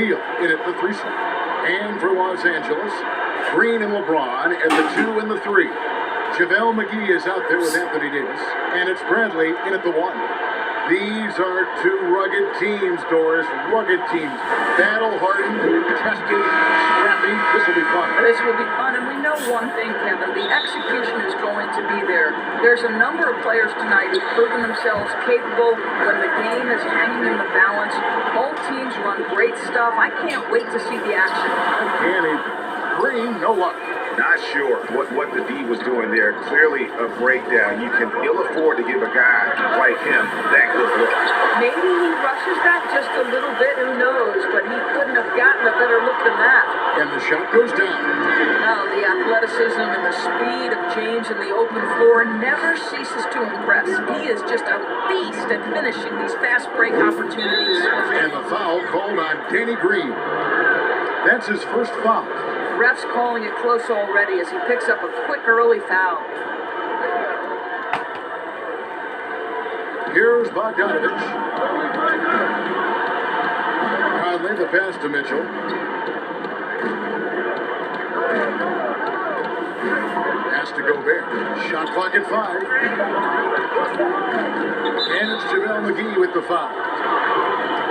O'Neal in at the 3 slot. And for Los Angeles, Green and LeBron at the 2 and the 3. JaVale McGee is out there with Anthony Davis. And it's Bradley in at the 1. These are two rugged teams, Doris. Rugged teams. Battle-hardened, tested, scrappy. This will be fun. This will be fun, and we know one thing, Kevin. The execution is going to be there. There's a number of players tonight who've proven themselves capable when the game is hanging in the balance. Both teams run great stuff. I can't wait to see the action. Danny Green, no luck. Not sure what the D was doing there. Clearly a breakdown. You can ill afford to give a guy like him that good look. Maybe he rushes that just a little bit, who knows, but he couldn't have gotten a better look than that. And the shot goes down. Now, the athleticism and the speed of James in the open floor never ceases to impress. He is just a beast at finishing these fast break opportunities. And the foul called on Danny Green. That's his first foul. Ref's calling it close already as he picks up a quick early foul. Here's Bogdanovich. Conley, the pass to Mitchell. Pass to Gobert. Shot clock at 5. And it's JaVale McGee with the foul.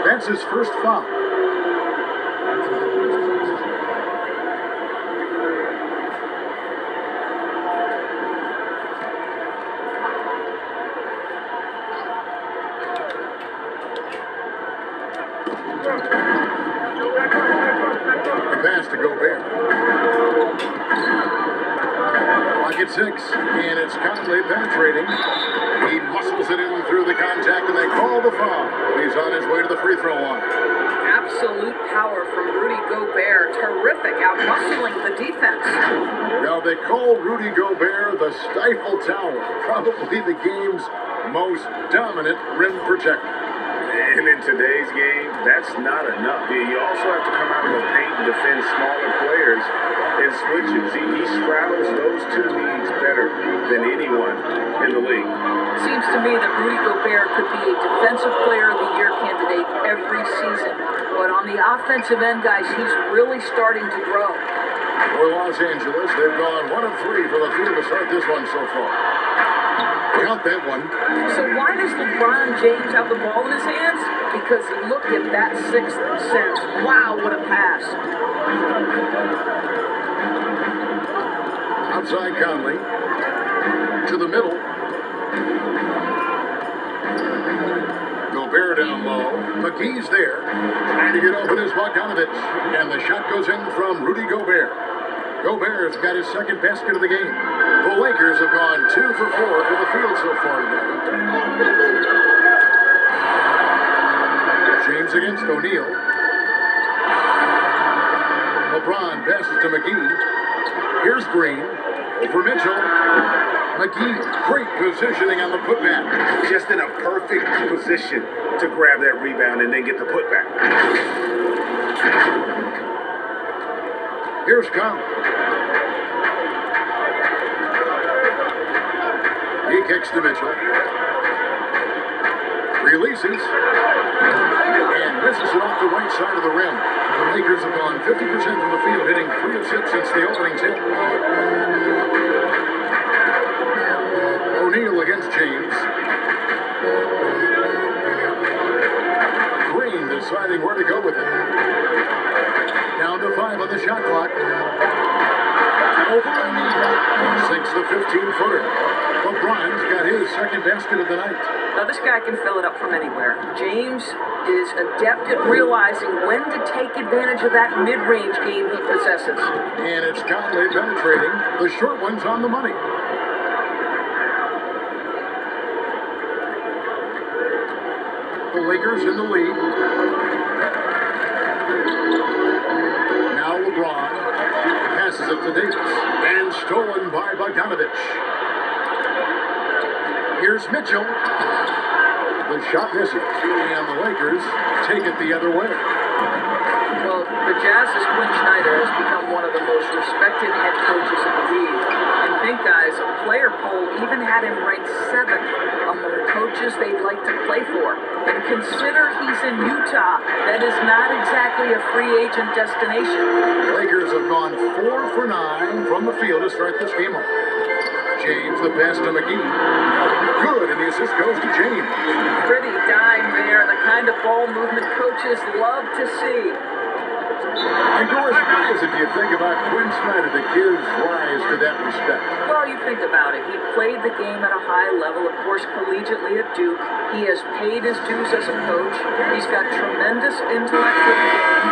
That's his first foul. Pass to Gobert. Clock at 6, and it's Conley penetrating. He muscles it in through the contact, and they call the foul. He's on his way to the free throw line. Absolute power from Rudy Gobert. Terrific, out-muscling the defense. Now, they call Rudy Gobert the Stifle Tower, probably the game's most dominant rim protector. And in today's game, that's not enough. You also have to come out of the paint and defend smaller players and switches. He straddles those two needs better than anyone in the league. Seems to me that Rudy Gobert could be a Defensive Player of the Year candidate every season. But on the offensive end, guys, he's really starting to grow. For Los Angeles, they've gone 1 of 3 for the field to start this one so far. Count that one. So why does LeBron James have the ball in his hands? Because look at that 6th sense. Wow, what a pass. Outside Conley. To the middle. Gobert down low. McGee's there. Trying to get open is Bogdanovich. And the shot goes in from Rudy Gobert. Gobert's got his second basket of the game. The Lakers have gone 2 for 4 for the field so far today. James against O'Neal. LeBron passes to McGee. Here's Green. Over Mitchell. McGee, great positioning on the putback. Just in a perfect position to grab that rebound and then get the putback. Here's Conley. He kicks to Mitchell. Releases. And misses it off the right side of the rim. The Lakers have gone 50% from the field, hitting 3 of 6 since the opening tip. O'Neal against James. Green deciding where to go with it. Down to 5 on the shot clock. Over O'Neal. Sinks the 15-footer. LeBron's got his second basket of the night. Now this guy can fill it up from anywhere. James is adept at realizing when to take advantage of that mid-range game he possesses. And it's Conley penetrating. The short one's on the money. The Lakers in the lead. Now LeBron passes it to Davis. And stolen by Bogdanovich. Here's Mitchell. The shot misses. And the Lakers take it the other way. Well, the Jazz's Quinn Snyder has become one of the most respected head coaches in the league. And think, guys, a player poll even had him ranked 7th among coaches they'd like to play for. And consider he's in Utah. That is not exactly a free agent destination. The Lakers have gone 4 for 9 from the field to start this game off. James, the pass to McGee. Good, and the assist goes to James. Pretty dime there, the kind of ball movement coaches love to see. And Doris, what is it you think about Quinn Snyder that gives rise to that respect? Well, you think about it. He played the game at a high level, of course, collegiately at Duke. He has paid his dues as a coach. He's got tremendous intellect for the game.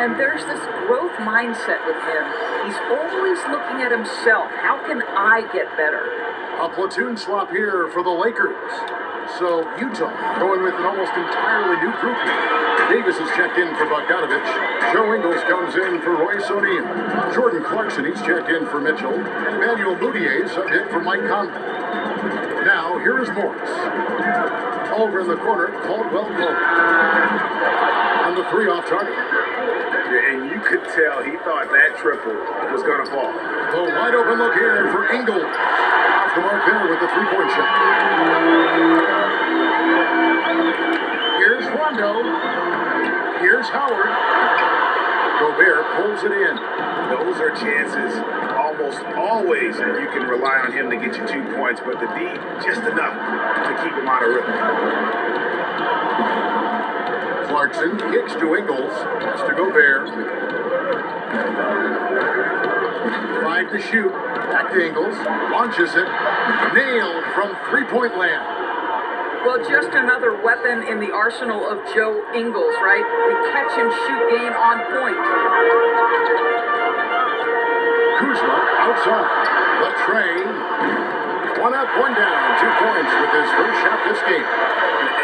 And there's this growth mindset with him. He's always looking at himself. How can I get better? A platoon swap here for the Lakers. So Utah going with an almost entirely new group here. Davis is checked in for Bogdanovich. Joe Ingles comes in for Royce O'Neal. Jordan Clarkson, he's checked in for Mitchell. And Emmanuel Mudiay subbed in for Mike Conley. Now, here is Morris. Over in the corner, Caldwell Pope. On the 3 off target. And you could tell he thought that triple was going to fall. The wide open look here for Ingles. Off the mark there with the 3-point shot. Here's Rondo. Here's Howard. Gobert pulls it in. Those are chances almost always you can rely on him to get you 2 points, but the D just enough to keep him out of rhythm. Clarkson kicks to Ingles. Pass to Gobert. 5 to shoot. Back to Ingles. Launches it. Nailed from 3-point land. Well, just another weapon in the arsenal of Joe Ingles, right? The catch-and-shoot game on point. Kuzma outside. Latrey. 1 up, 1 down. 2 points with his first shot this game.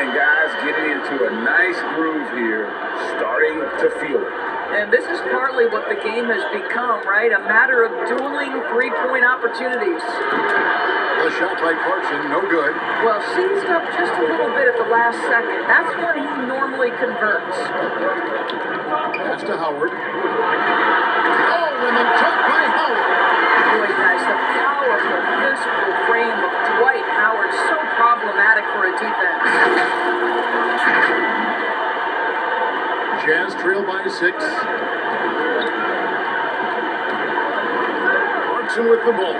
And guys getting into a nice groove here, starting to feel it. And this is partly what the game has become, right? A matter of dueling 3-point opportunities. The shot by Clarkson, no good. Well, seized up just a little bit at the last second. That's when he normally converts. Pass to Howard. Oh, and the jump by Howard. Boy, guys, the powerful physical frame of Dwight Howard, so problematic for a defense. Jazz trail by 6. Clarkson with the ball.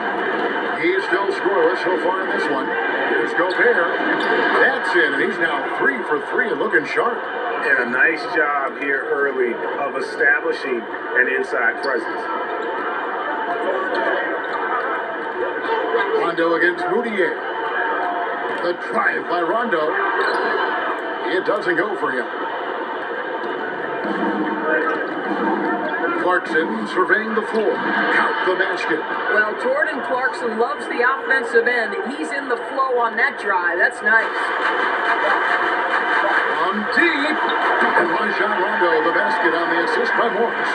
He's still scoreless so far in this one. Here's Gobert. That's in, and he's now 3 for 3 and looking sharp. And a nice job here early of establishing an inside presence. Rondo against Mudiay. The drive by Rondo. It doesn't go for him. Clarkson surveying the floor. Count the basket. Well, Jordan Clarkson loves the offensive end. He's in the flow on that drive. That's nice. On deep. And Rajon Rondo, the basket on the assist by Morris.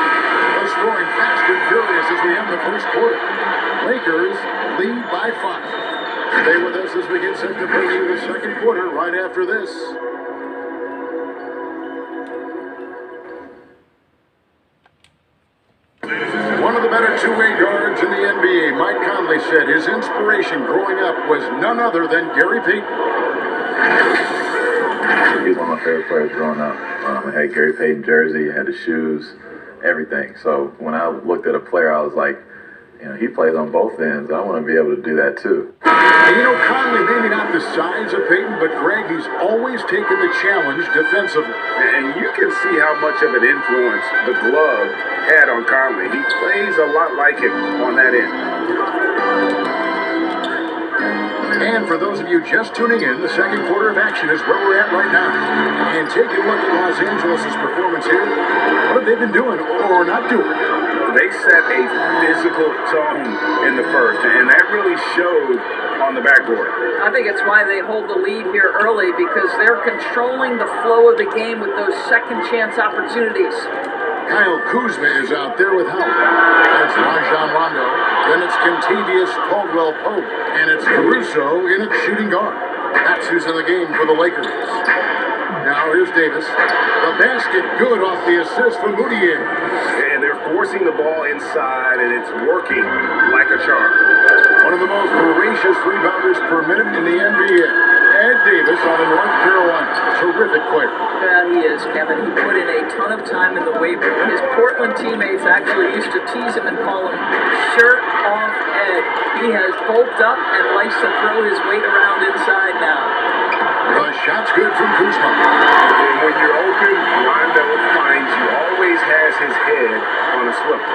They're scoring fast and furious as we end the first quarter. Lakers lead by 5. Stay with us as we get set to bring you the second quarter right after this. One of the better two-way guards in the NBA, Mike Conley said his inspiration growing up was none other than Gary Payton. He was one of my favorite players growing up. I had Gary Payton jersey, had the shoes, everything. So when I looked at a player, I was like, you know, he plays on both ends. I want to be able to do that too. And you know, Conley, maybe not the size of Payton, but Greg, he's always taken the challenge defensively. And you can see how much of an influence the glove had on Conley. He plays a lot like him on that end. And for those of you just tuning in, the second quarter of action is where we're at right now. And take a look at Los Angeles' performance here. What have they been doing or not doing? They set a physical tone in the first, and that really showed on the backboard. I think it's why they hold the lead here early, because they're controlling the flow of the game with those second chance opportunities. Kyle Kuzma is out there with Howard. That's Rajon Rondo. Then it's Kentavious Caldwell Pope. And it's Caruso in at shooting guard. That's who's in the game for the Lakers. Now here's Here's Davis. The basket good off the assist from Moutier. And they're forcing the ball inside, and it's working like a charm. One of the most voracious rebounders per minute in the NBA. Ed Davis out of North Carolina. Terrific player. Yeah, he is, Kevin. He put in a ton of time in the weight room. His Portland teammates actually used to tease him and call him Shirt Off Ed. He has bulked up and likes to throw his weight around inside now. The shot's good from Kuzma. And when you're open, Rondo finds you. Always has his head on a swivel.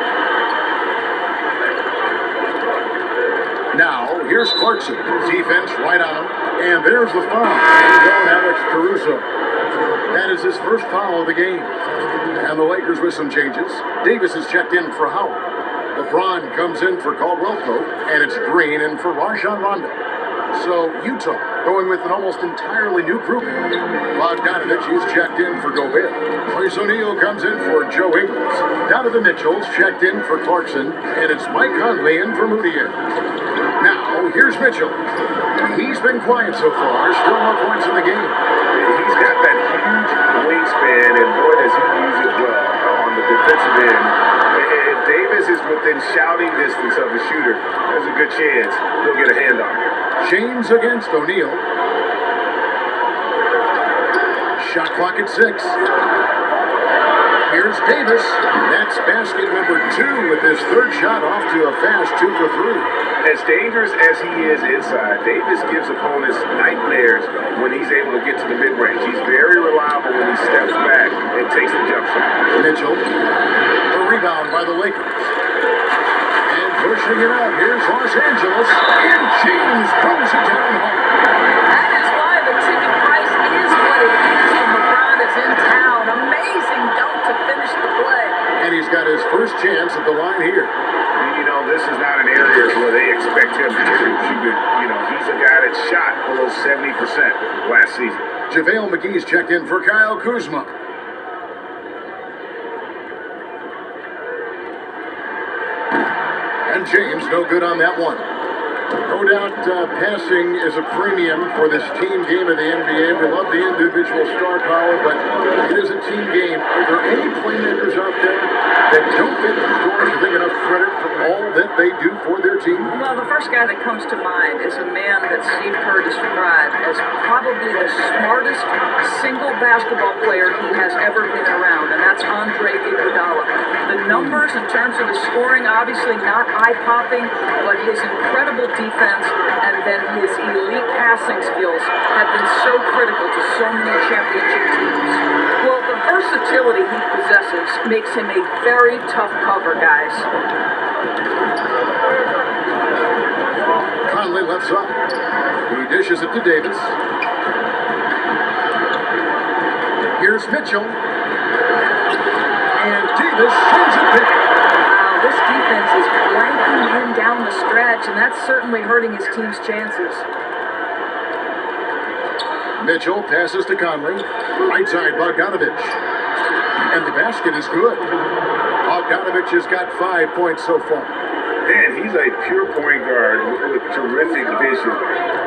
Now, here's Clarkson. Defense right on him. And there's the foul. And Alex Caruso. That is his first foul of the game. And the Lakers with some changes. Davis is checked in for Howard. LeBron comes in for Caldwell Pope. And it's Green in for Rajon Rondo. So, Utah going with an almost entirely new group. Bogdanovich is checked in for Gobert. Royce O'Neal comes in for Joe Ingles. Donovan Mitchell's checked in for Clarkson. And it's Mike Conley in for Moutier. Now, here's Mitchell. He's been quiet so far. Still no points in the game. He's got that huge wingspan, and boy, does he use it well on the defensive end. If Davis is within shouting distance of the shooter, there's a good chance he'll get a hand on him. James against O'Neal. Shot clock at 6. Here's Davis. That's basket number 2 with his third shot off to a fast 2 for 3. As dangerous as he is inside, Davis gives opponents nightmares when he's able to get to the mid-range. He's very reliable when he steps back and takes the jump shot. Mitchell. The rebound by the Lakers. And pushing it out. Here's Los Angeles. And James throws it down home. That is why the ticket price is what it is when LeBron is in town. Amazing dunk to finish the play. And he's got his first chance at the line here. You know, this is not an area where they expect him to shoot it. You know, he's a guy that shot below 70% last season. JaVale McGee's checked in for Kyle Kuzma. And James no good on that one. No doubt passing is a premium for this team game of the NBA. We love the individual star power, but it is a team game. Are there any playmakers out there that don't get the doors or think enough credit for all that they do for their team? Well, the first guy that comes to mind is a man that Steve Kerr described as probably the smartest single basketball player he has ever been around, and that's Andre Iguodala. The numbers in terms of the scoring, obviously not eye-popping, but his incredible defense and then his elite passing skills have been so critical to so many championship teams. Well, the versatility he possesses makes him a very tough cover, guys. Conley left side. He dishes it to Davis. Here's Mitchell. And Davis sends it back. Wow, this defense is blanking him down the stretch, and that's certainly hurting his team's chances. Mitchell passes to Conley. Right side, Bogdanovich. And the basket is good. Bogdanovich has got 5 points so far. Man, he's a pure point guard with terrific vision.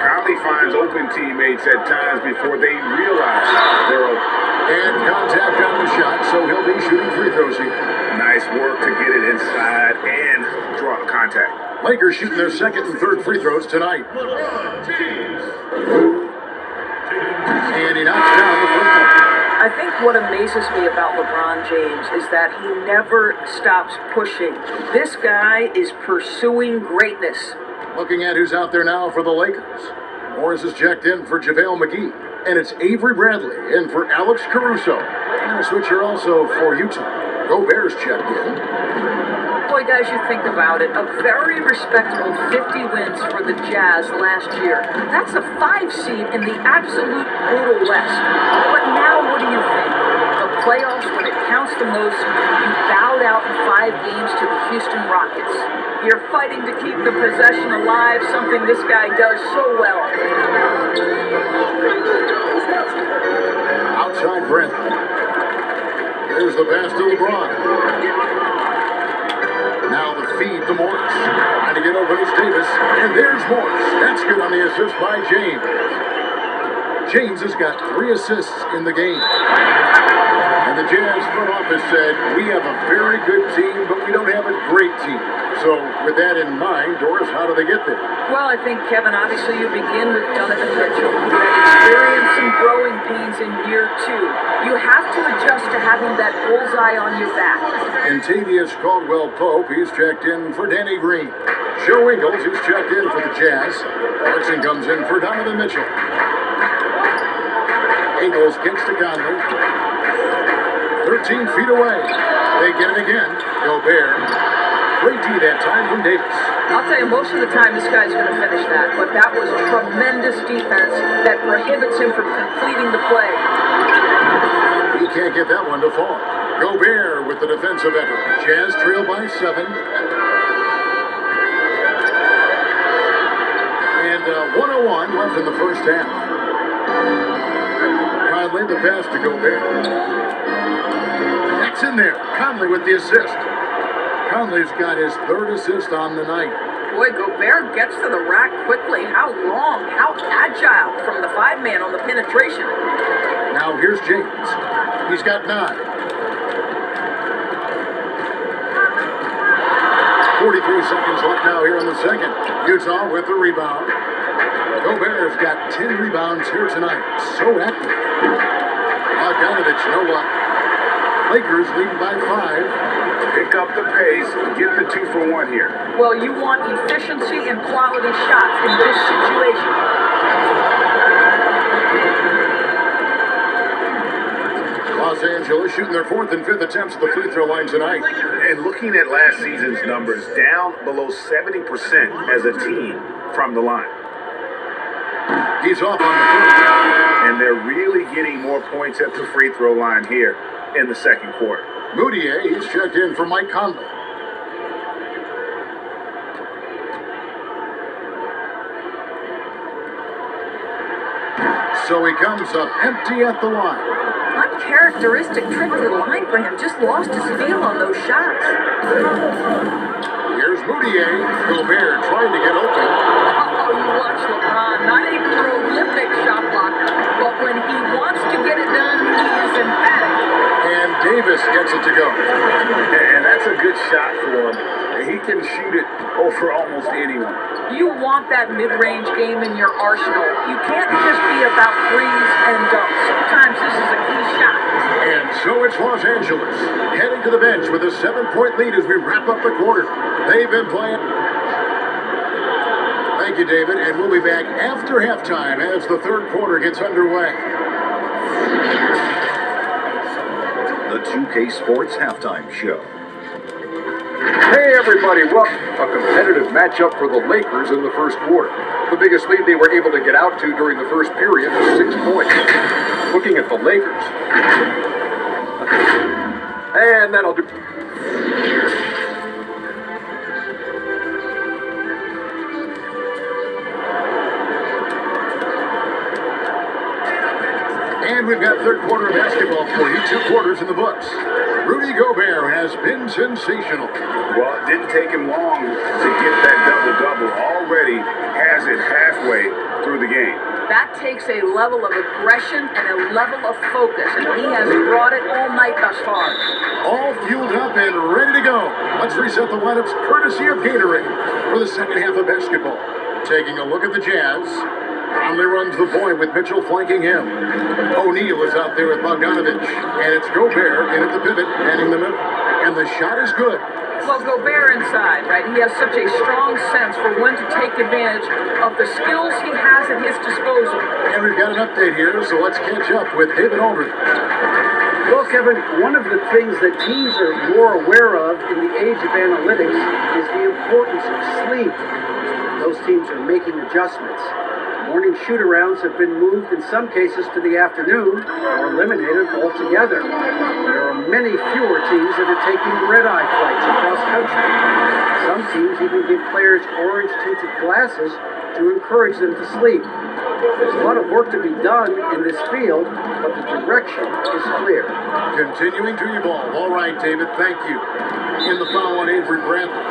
Conley finds open teammates at times before they realize they're open. And contact on the shot, so he'll be shooting free throws here. Nice work to get it inside and draw contact. Lakers shooting their second and third free throws tonight. And he knocks down the first one. I think what amazes me about LeBron James is that he never stops pushing. This guy is pursuing greatness. Looking at who's out there now for the Lakers. Morris is checked in for JaVale McGee. And it's Avery Bradley in for Alex Caruso. And a switcher also for Utah. Gobert's checked in. Boy, guys, you think about it. A very respectable 50 wins for the Jazz last year. That's a 5 seed in the absolute brutal West. But now what do you think? The playoffs, when it counts the most, you bowed out in 5 games to the Houston Rockets. You're fighting to keep the possession alive, something this guy does so well. Outside Bradley. There's the pass to LeBron. Now the feed to Morris. Trying to get over to Davis. And there's Morris. That's good on the assist by James. James has got 3 assists in the game. And the Jazz front office said, we have a very good team, but we don't have a great team. So with that in mind, Doris, how do they get there? Well, I think, Kevin, obviously you begin with Donovan Mitchell, who had experienced some growing pains in year 2. You have to adjust to having that bullseye on your back. And Tavius Caldwell-Pope, he's checked in for Danny Green. Joe Ingles, he's checked in for the Jazz. Clarkson comes in for Donovan Mitchell. Ingles gets to Conley. 13 feet away. They get it again. Gobert. Great D that time from Davis. I'll tell you, most of the time this guy's going to finish that, but that was tremendous defense that prohibits him from completing the play. He can't get that one to fall. Gobert with the defensive effort. Jazz trail by 7. And 101 left in the first half. Conley, the pass to Gobert. That's in there. Conley with the assist. Conley's got his 3rd assist on the night. Boy, Gobert gets to the rack quickly. How long, how agile from the 5-man on the penetration. Now here's James. He's got 9. 43 seconds left now here in the second. Utah with the rebound. Gobert's got 10 rebounds here tonight. So active. Bogdanovich, no luck. Lakers leading by 5. Pick up the pace, get the 2 for 1 here. Well, you want efficiency and quality shots in this situation. Los Angeles shooting their 4th and 5th attempts at the free throw line tonight. And looking at last season's numbers, down below 70% as a team from the line. He's off on the first. And they're really getting more points at the free throw line here in the second quarter. Moutier, he's checked in for Mike Conley. So he comes up empty at the line. Uncharacteristic trip to the line for him. Just lost his feel on those shots. Here's Moutier. Gobert trying to get open. Oh, you watch LeBron. Not a prolific shot blocker, but when he wants to get it done, he is emphatic. And Davis gets it to go. And that's a good shot for him. He can shoot it over almost anyone. You want that mid-range game in your arsenal. You can't just be about threes and dunks. Sometimes this is a key shot. And so it's Los Angeles heading to the bench with a 7-point lead as we wrap up the quarter. They've been playing. Thank you, David. And we'll be back after halftime as the 3rd quarter gets underway. The 2K Sports Halftime Show. Hey everybody, welcome. A competitive matchup for the Lakers in the first quarter. The biggest lead they were able to get out to during the first period was 6 points. Looking at the Lakers. And that'll do. And we've got 3rd quarter basketball for you. 2 quarters in the books. Rudy Gobert has been sensational. Well, it didn't take him long to get that double-double. Already has it halfway through the game. That takes a level of aggression and a level of focus, and he has brought it all night thus far. All fueled up and ready to go. Let's reset the lineups courtesy of Gatorade for the second half of basketball. Taking a look at the Jazz. Conley runs the point with Mitchell flanking him. O'Neal is out there with Bogdanovich. And it's Gobert in at the pivot, heading the middle. And the shot is good. Well, Gobert inside, right? He has such a strong sense for when to take advantage of the skills he has at his disposal. And we've got an update here, so let's catch up with David Aldridge. Well, Kevin, one of the things that teams are more aware of in the age of analytics is the importance of sleep. Those teams are making adjustments. Morning shoot-arounds have been moved in some cases to the afternoon or eliminated altogether. There are many fewer teams that are taking red-eye flights across country. Some teams even give players orange-tinted glasses to encourage them to sleep. There's a lot of work to be done in this field, but the direction is clear. Continuing to evolve. All right, David, thank you. In the foul on Avery Bradley.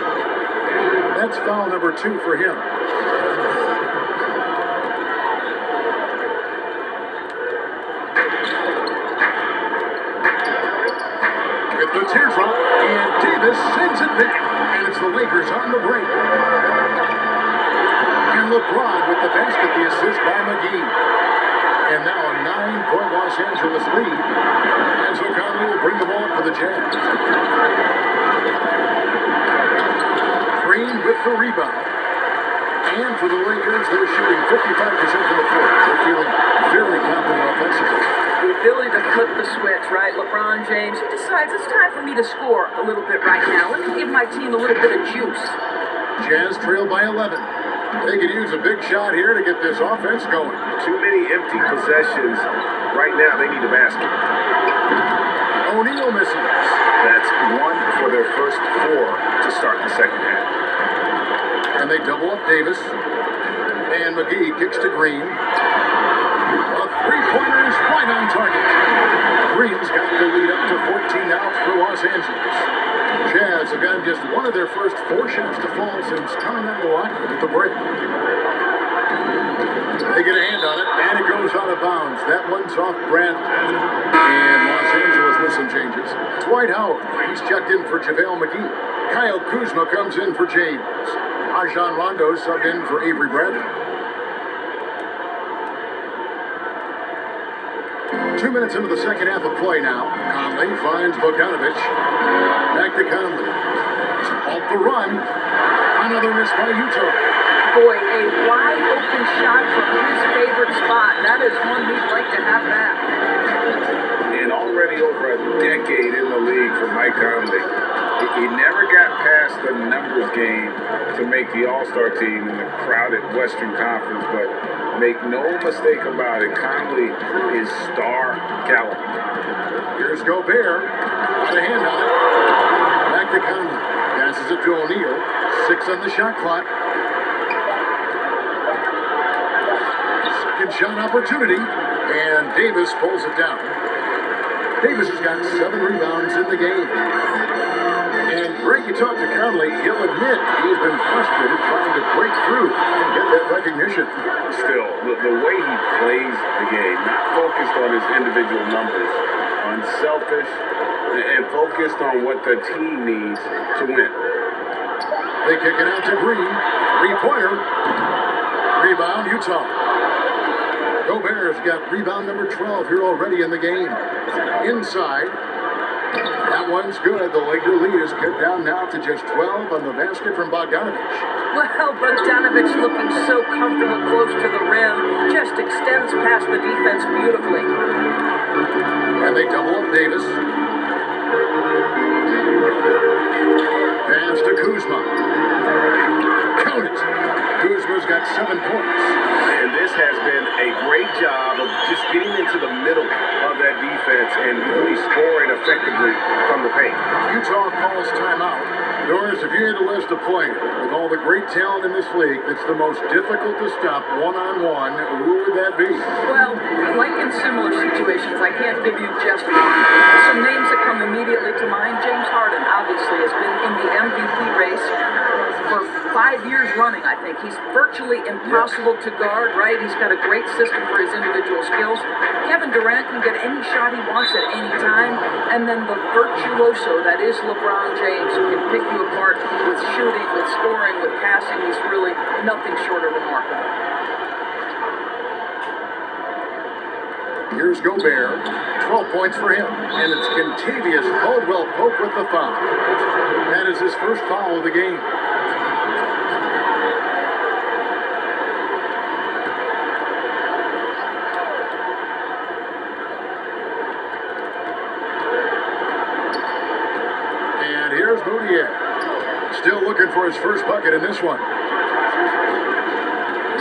That's foul number 2 for him. teardrop, and Davis sends it back. And it's the Lakers on the break. And LeBron with the basket, the assist by McGee. And now a 9-point Los Angeles lead. As O'Connell will bring the ball up for the Jazz. Green with the rebound. And for the Lakers, they're shooting 55% from the floor. They're feeling very confident offensively. The ability to flip the switch, right? LeBron James, he decides it's time for me to score a little bit right now. Let me give my team a little bit of juice. Jazz trail by 11. They could use a big shot here to get this offense going. Too many empty possessions. Right now, they need a basket. O'Neal misses. That's one for their first 4 to start the second half. And they double up Davis. And McGee kicks to Green. A three-pointer is right on target. Green's got the lead up to 14 now for Los Angeles. Jazz have gotten just one of their first 4 shots to fall since coming out of the locker room at the break. They get a hand on it, and it goes out of bounds. That one's off Brand. And Los Angeles with some changes. Dwight Howard, he's checked in for JaVale McGee. Kyle Kuzma comes in for James. Rajon Rondo subbed in for Avery Bradley. 2 minutes into the second half of play now. Conley finds Bogdanovich. Back to Conley. Off the run. Another miss by Utah. Boy, a wide open shot from his favorite spot. That is one he'd like to have back. And already over a decade in the league for Mike Conley. He never got past the numbers game to make the All-Star team in the crowded Western Conference, but make no mistake about it, Conley is star caliber. Here's Gobert. Got a hand on it. Back to Conley. Passes it to O'Neal. 6 on the shot clock. Second shot opportunity. And Davis pulls it down. Davis has got 7 rebounds in the game. And Greg, you talk to Conley, he'll admit he's been frustrated trying to break through and get that recognition. Still, the way he plays the game, not focused on his individual numbers, unselfish, and focused on what the team needs to win. They kick it out to Green. 3-pointer. Rebound, Utah. Gobert's got rebound number 12 here already in the game. Inside. That one's good. The Laker lead is cut down now to just 12 on the basket from Bogdanovich. Well, Bogdanovich looking so comfortable close to the rim. Just extends past the defense beautifully. And they double up Davis. Pass to Kuzma. Count it. Kuzma's got 7 points. And this has been a great job of just getting into the middle of that defense and really scoring effectively from the paint. Utah calls timeout. Norris, if you had a list of players with all the great talent in this league that's the most difficult to stop one-on-one, who would that be? Well, like in similar situations, I can't give you just one. Some names that come immediately to mind. James Harden, obviously, has been in the MVP race for 5 years running, I think. He's virtually impossible to guard, right? He's got a great system for his individual skills. Kevin Durant can get any shot he wants at any time. And then the virtuoso that is LeBron James, who can pick you apart with shooting, with scoring, with passing. He's really nothing short of remarkable. Here's Gobert. 12 points for him. And it's Kentavious Caldwell-Pope with the foul. That is his first foul of the game. And here's Moutier. Still looking for his first bucket in this one.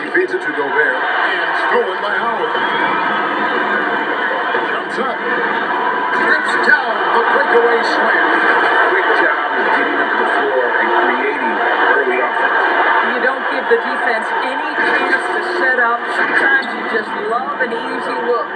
He feeds it to Gobert. And stolen by Howard. Jumps up. Trips down the breakaway slam. Great job of getting up the floor and creating early offense. You don't give the defense any chance to set up. Sometimes you just love an easy look.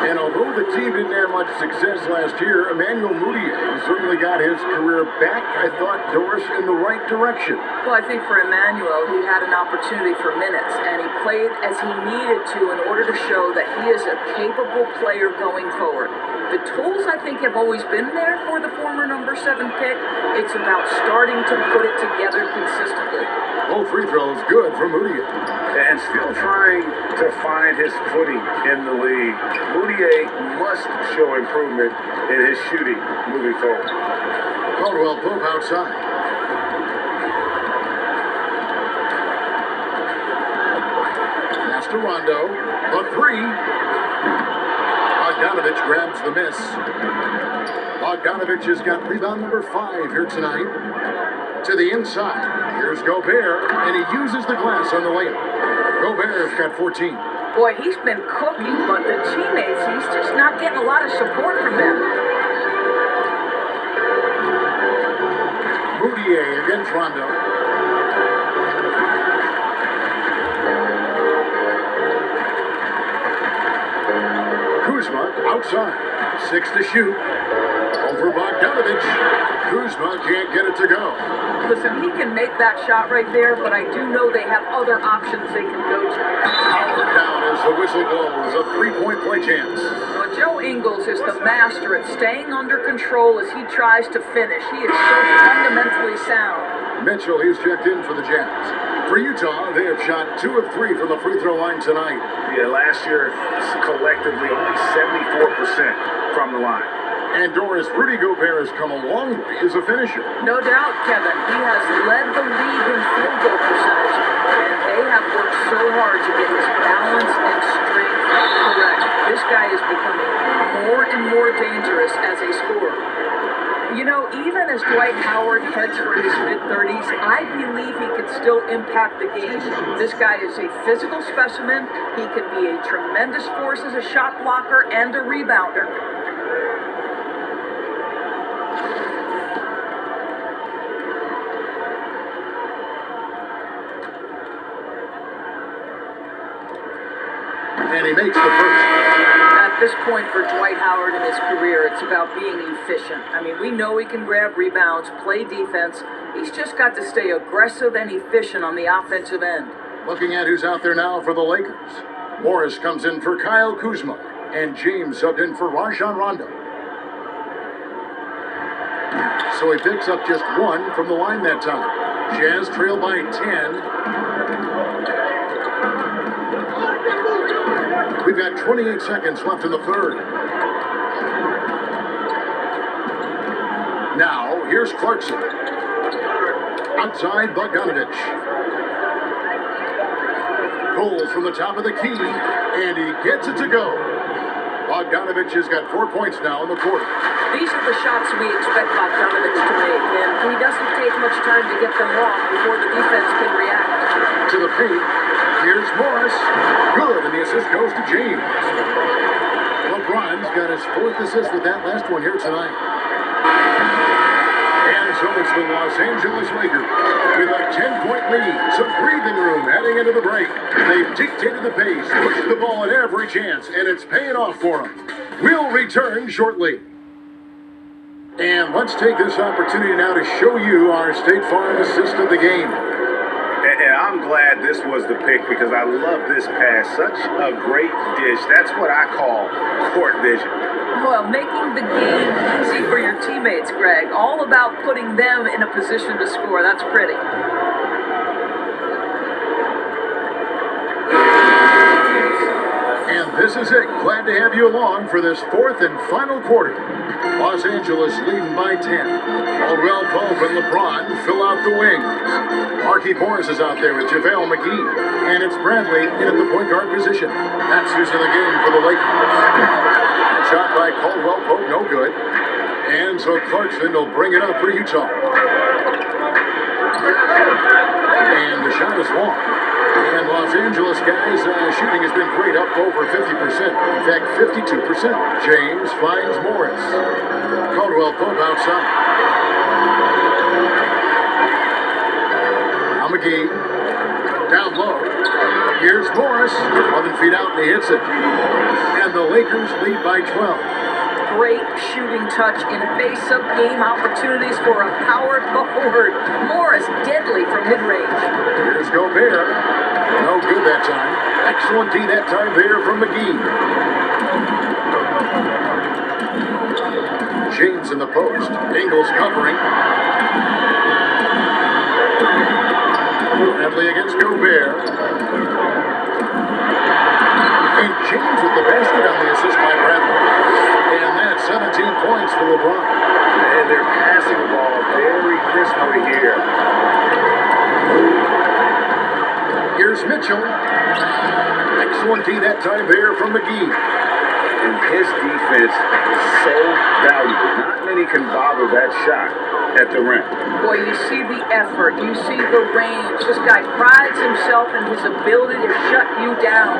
And although the team didn't have much success last year, Emmanuel Mudiay certainly got his career back, I thought, Doris, in the right direction. Well, I think for Emmanuel, he had an opportunity for minutes, and he played as he needed to in order to show that he is a capable player going forward. The tools, I think, have always been there for the former number 7 pick. It's about starting to put it together consistently. Both free throws good for Mudiay. And still trying to find his footing in the league. Moutier must show improvement in his shooting moving forward. Caldwell Pope outside. Pass to Rondo. The three. Bogdanovich grabs the miss. Bogdanovich has got rebound number 5 here tonight. To the inside. Here's Gobert, and he uses the glass on the layup. Gobert's got 14. Boy, he's been cooking, but the teammates, he's just not getting a lot of support from them. Mudiay against Rondo. Kuzma outside. 6 to shoot. Over Bogdanovich. Kuzma can't get it to go. Listen, he can make that shot right there, but I do know they have other options they can go to. Power down as the whistle blows. A 3-point play chance. Well, Joe Ingles is the master at staying under control as he tries to finish. He is so fundamentally sound. Mitchell, he's checked in for the Jazz. For Utah, they have shot 2 of 3 from the free throw line tonight. Yeah, last year, collectively, only 74% from the line. And Doris, Rudy Gobert has come a long way as a finisher. No doubt, Kevin. He has led the league in field goal percentage, and they have worked so hard to get his balance and strength correct. This guy is becoming more and more dangerous as a scorer. You know, even as Dwight Howard heads for his mid-30s, I believe he can still impact the game. This guy is a physical specimen. He can be a tremendous force as a shot blocker and a rebounder. And he makes the first. At this point for Dwight Howard in his career, it's about being efficient. I mean, we know he can grab rebounds, play defense. He's just got to stay aggressive and efficient on the offensive end. Looking at who's out there now for the Lakers. Morris comes in for Kyle Kuzma, and James subbed in for Rajon Rondo. So he picks up just 1 from the line that time. Jazz trail by 10. We've got 28 seconds left in the third. Now, here's Clarkson. Outside Bogdanovich. Pulls from the top of the key, and he gets it to go. Bogdanovich has got 4 points now in the quarter. These are the shots we expect Bogdanovich to make, and he doesn't take much time to get them off before the defense can react. To the paint. Here's Morris. Good, and the assist goes to James. LeBron's got his 4th assist with that last one here tonight. And so it's the Los Angeles Lakers with a 10-point lead. Some breathing room heading into the break. They've dictated the pace, pushed the ball at every chance, and it's paying off for them. We'll return shortly. And let's take this opportunity now to show you our State Farm assist of the game. And I'm glad this was the pick because I love this pass. Such a great dish. That's what I call court vision. Well, making the game easy for your teammates, Greg. All about putting them in a position to score. That's pretty. And this is it. Glad to have you along for this 4th and final quarter. Los Angeles leading by 10. Caldwell Pope and LeBron fill out the wings. Markieff Morris is out there with JaVale McGee. And it's Bradley in at the point guard position. That's who's in the game for the Lakers. A shot by Caldwell Pope, no good. And so Clarkson will bring it up for Utah. And the shot is long. And Los Angeles guys, shooting has been great, up over 50%. In fact, 52%. James finds Morris. Caldwell Pope outside. Now McGee. Down low. Here's Morris. 11 feet out and he hits it. And the Lakers lead by 12. great shooting touch in face-up game opportunities for a power forward. Morris deadly from mid-range. Here's Gobert. No good that time. Excellent D that time there from McGee. James in the post. Ingles covering. Bradley against Gobert. And James with the basket on the assist by Bradley. And that's 17 points for LeBron. And they're passing the ball very crisply here. Here's Mitchell. Excellent D that time there from McGee. And his defense is so valuable. Not many can bother that shot at the rim. Boy, you see the effort, you see the range. This guy prides himself in his ability to shut you down.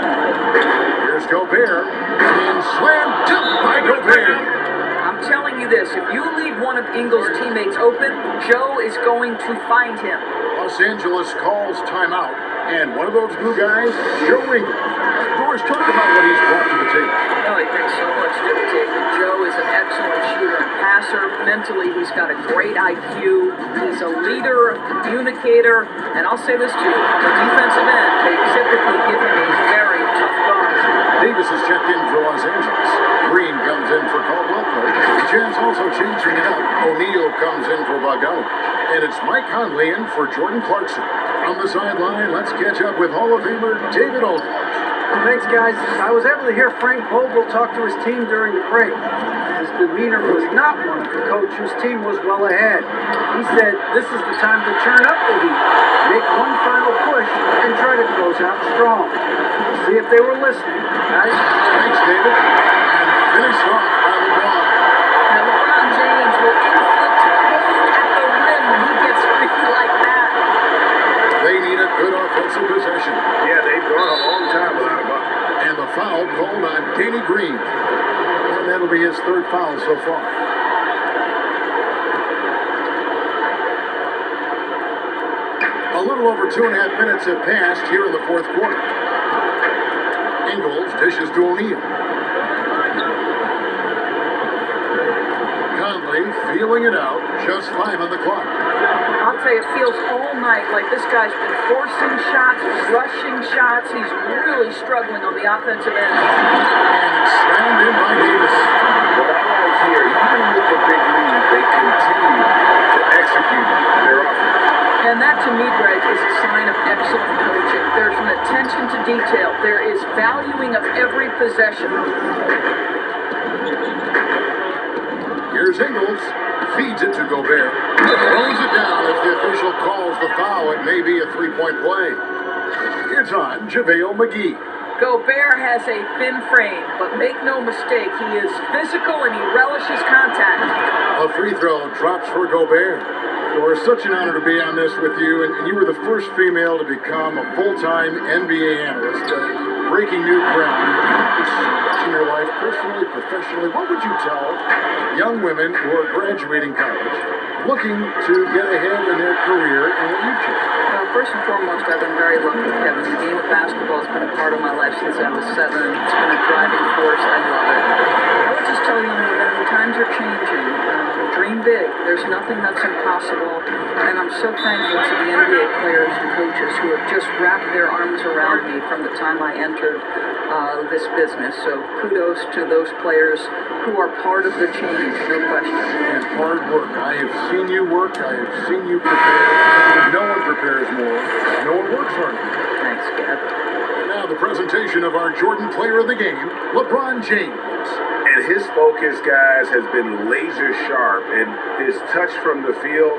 Here's Gobert. And slam dunk by Gobert. I'm telling you this, if you leave one of Ingles' teammates open, Joe is going to find him. Los Angeles calls timeout. And one of those blue guys, Joe Ingles. Doris, talk about what he's brought to the table. Oh, he brings so much to the table. Joe is an excellent shooter and passer. Mentally, he's got a great IQ. He's a leader, a communicator. And I'll say this too, on the defensive end, they typically give him a very tough guard. Davis is checked in for Los Angeles. Green comes in for Caldwell Pope. Jazz also changing it up. O'Neal comes in for Bogdanovich. And it's Mike Conley in for Jordan Clarkson. On the sideline, let's catch up with Hall of Famer David Aldridge. Thanks, guys. I was able to hear Frank Vogel talk to his team during the break. His demeanor was not one of the coach whose team was well ahead. He said, this is the time to turn up the heat, make one final push, and try to close out strong. See if they were listening, guys. Thanks, David. And finished off by LeBron. Now, LeBron James will inflict pain at the rim when he gets free like that. They need a good offensive possession. Yeah, they've gone a long time without a bucket. And the foul called on Danny Green. And that'll be his third foul so far. A little over 2.5 minutes have passed here in the fourth quarter. Ingles dishes to O'Neal. Conley feeling it out. Just 5 on the clock. I'll tell you, it feels all night like this guy's been forcing shots, rushing shots. He's really struggling on the offensive end. And it's slammed in by Davis. What I like here, even with the big lead, they continue to execute their offense. And that, to me, Greg, is a sign of excellent coaching. There's an attention to detail. There is valuing of every possession. Here's Ingles. Feeds it to Gobert. Throws it down. If the official calls the foul, it may be a three-point play. It's on JaVale McGee. Gobert has a thin frame, but make no mistake, he is physical and he relishes contact. A free throw drops for Gobert. It's such an honor to be on this with you, and you were the first female to become a full-time NBA analyst, breaking new ground. It's so much in your life, personally, professionally. What would you tell young women who are graduating college, looking to get ahead in their career and what you've chosen? First and foremost, I've been very lucky, Kevin. The game of basketball has been a part of my life since I was 7. It's been a driving force. I love it. I would just tell you that the times are changing. Dream big. There's nothing that's impossible. And I'm so thankful to the NBA players and coaches who have just wrapped their arms around me from the time I entered this business. So kudos to those players who are part of the change, no question. And hard work. I have seen you work. I have seen you prepare. No one prepares more. No one works harder. Thanks, Kev. Now the presentation of our Jordan Player of the Game, LeBron James. And his focus, guys, has been laser sharp, and his touch from the field,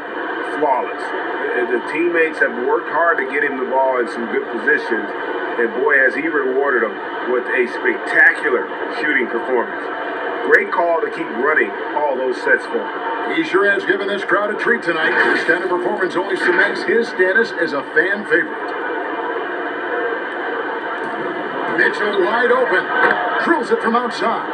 flawless. The teammates have worked hard to get him the ball in some good positions, and boy, has he rewarded them with a spectacular shooting performance. Great call to keep running all those sets for him. He sure has given this crowd a treat tonight. His kind of performance only cements his status as a fan favorite. Mitchell wide open. Drills it from outside.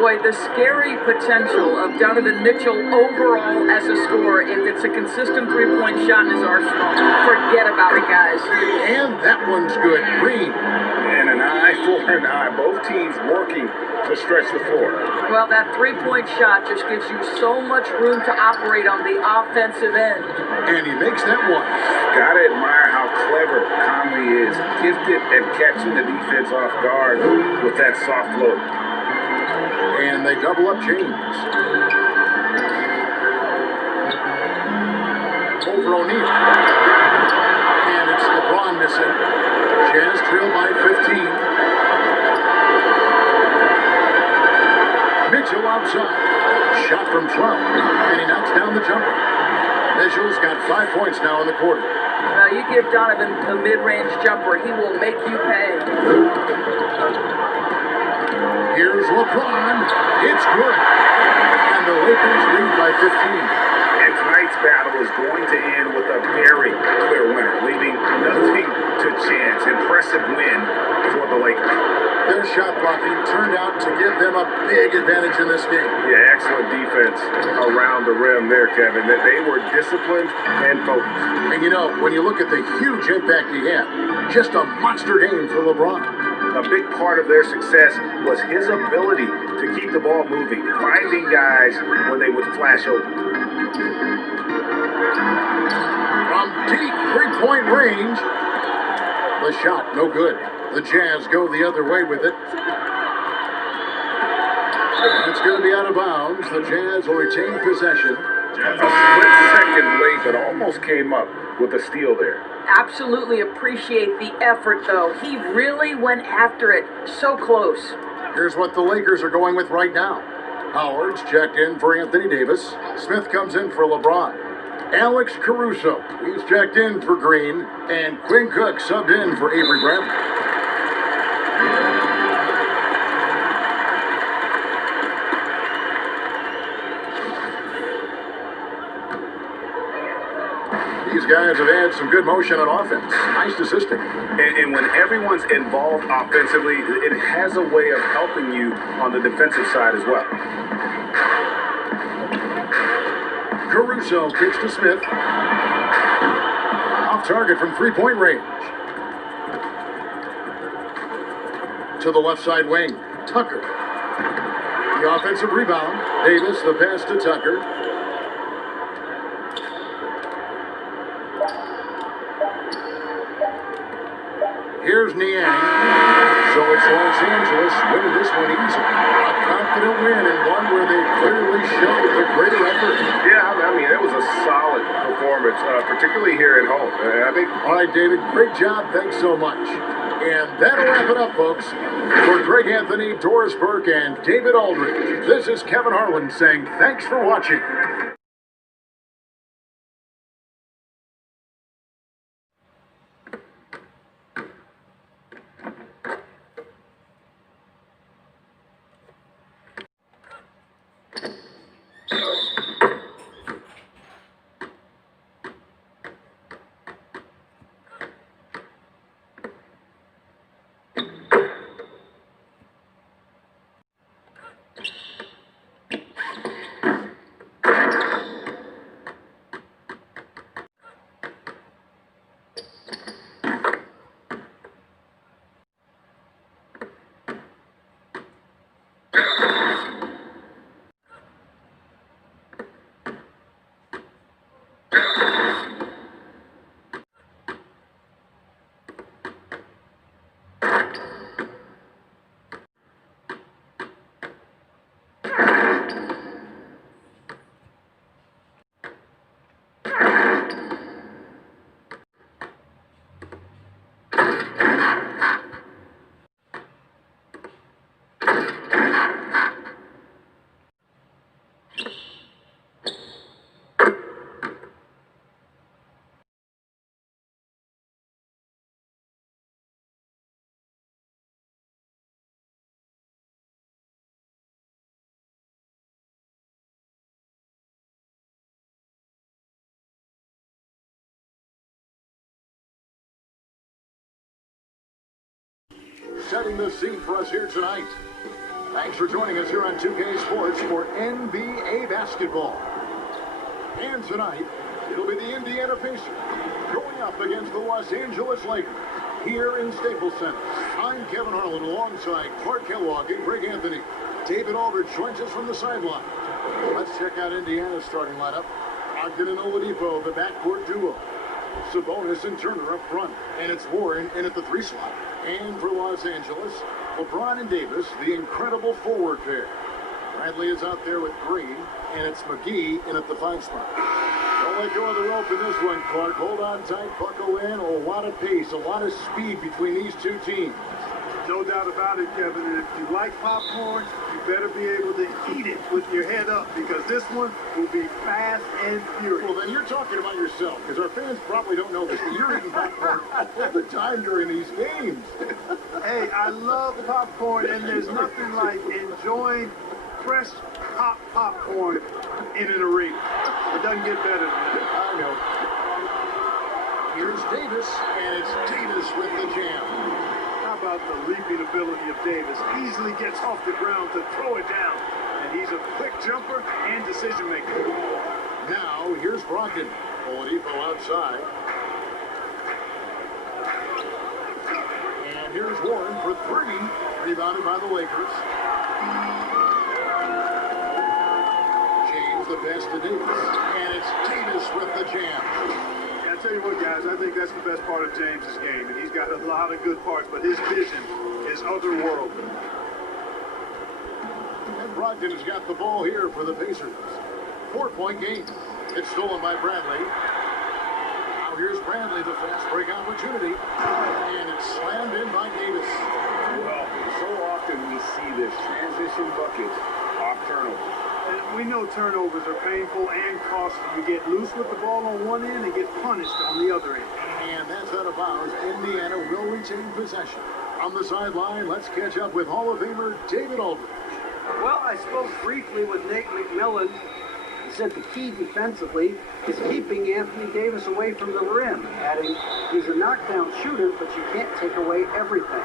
Boy, the scary potential of Donovan Mitchell overall as a scorer, if it's a consistent three-point shot in his arsenal, forget about it, guys. And that one's good. Green. And an eye for and eye. Both teams working to stretch the floor. Well, that three-point shot just gives you so much room to operate on the offensive end. And he makes that one. Gotta admire how clever Conley is. Gifted at catching the defense off guard with that soft look. And they double up James. Over O'Neal. And it's LeBron missing. Jazz trail by 15. Mitchell outside. Shot from 12. And he knocks down the jumper. Mitchell's got 5 points now in the quarter. Now, you give Donovan a mid-range jumper, he will make you pay. Here's LeBron. It's good. And the Lakers lead by 15. And tonight's battle is going to end with a very clear winner, leaving nothing to chance. Impressive win for the Lakers. Their shot blocking turned out to give them a big advantage in this game. Yeah, excellent defense around the rim there, Kevin. That they were disciplined and focused. And you know, when you look at the huge impact he had, just a monster game for LeBron. A big part of their success was his ability to keep the ball moving, finding guys when they would flash open. From deep three-point range, the shot no good. The Jazz go the other way with it. It's going to be out of bounds. The Jazz will retain possession. A split-second late, but almost came up with a steal there. Absolutely appreciate the effort, though. He really went after it. So close. Here's what the Lakers are going with right now. Howard's checked in for Anthony Davis. Smith comes in for LeBron. Alex Caruso, he's checked in for Green. And Quinn Cook subbed in for Avery Bradley. These guys have had some good motion on offense. Nice assisting. And when everyone's involved offensively, it has a way of helping you on the defensive side as well. Caruso kicks to Smith. Off target from three-point range. To the left side wing, Tucker. The offensive rebound. Davis, the pass to Tucker. Here's Niang. So it's Los Angeles winning this one easily. A confident win and one where they clearly showed the greater effort. Yeah, I mean, that was a solid performance, particularly here at home. I think. All right, David, great job. Thanks so much. And that'll wrap it up, folks. For Greg Anthony, Doris Burke, and David Aldridge, this is Kevin Harlan saying thanks for watching. Setting the scene for us here tonight. Thanks for joining us here on 2K Sports for NBA basketball. And tonight, it'll be the Indiana Pacers going up against the Los Angeles Lakers here in Staples Center. I'm Kevin Harlan alongside Clark Kellogg and Greg Anthony. David Aldridge joins us from the sideline. Let's check out Indiana's starting lineup. Ogden and Oladipo, the backcourt duo. Sabonis and Turner up front, and it's Warren in at the 3 slot. And for Los Angeles, LeBron and Davis, the incredible forward pair. Bradley is out there with Green, and it's McGee in at the 5 spot. Don't let go of the rope in this one, Clark. Hold on tight, buckle in. A lot of pace, a lot of speed between these two teams. No doubt about it, Kevin. And if you like popcorn, you better be able to eat it with your head up, because this one will be fast and furious. Well, then you're talking about yourself, because our fans probably don't know this, but you're eating popcorn all the time during these games. Hey, I love popcorn, and there's nothing like enjoying fresh hot popcorn in an arena. It doesn't get better than that. I know. Here's Davis, and it's Davis with the jam. How about the leaping ability of Davis? Easily gets off the ground to throw it down. And he's a quick jumper and decision maker. Now, here's Brogdon. Oladipo outside. And here's Warren for 3. Rebounded by the Lakers. James the pass to Davis. And it's Davis with the jam. I tell you what, guys, I think that's the best part of James's game, and he's got a lot of good parts, but his vision is otherworldly. And Brogdon has got the ball here for the Pacers. 4-point game. It's stolen by Bradley. Now here's Bradley, the fast break opportunity, and it's slammed in by Davis. Well, so often we see this transition bucket off turnover. And we know turnovers are painful and costly. You get loose with the ball on one end and get punished on the other end. And that's out of bounds. Indiana will retain possession. On the sideline, let's catch up with Hall of Famer David Aldridge. Well, I spoke briefly with Nate McMillan. He said the key defensively is keeping Anthony Davis away from the rim, adding he's a knockdown shooter, but you can't take away everything.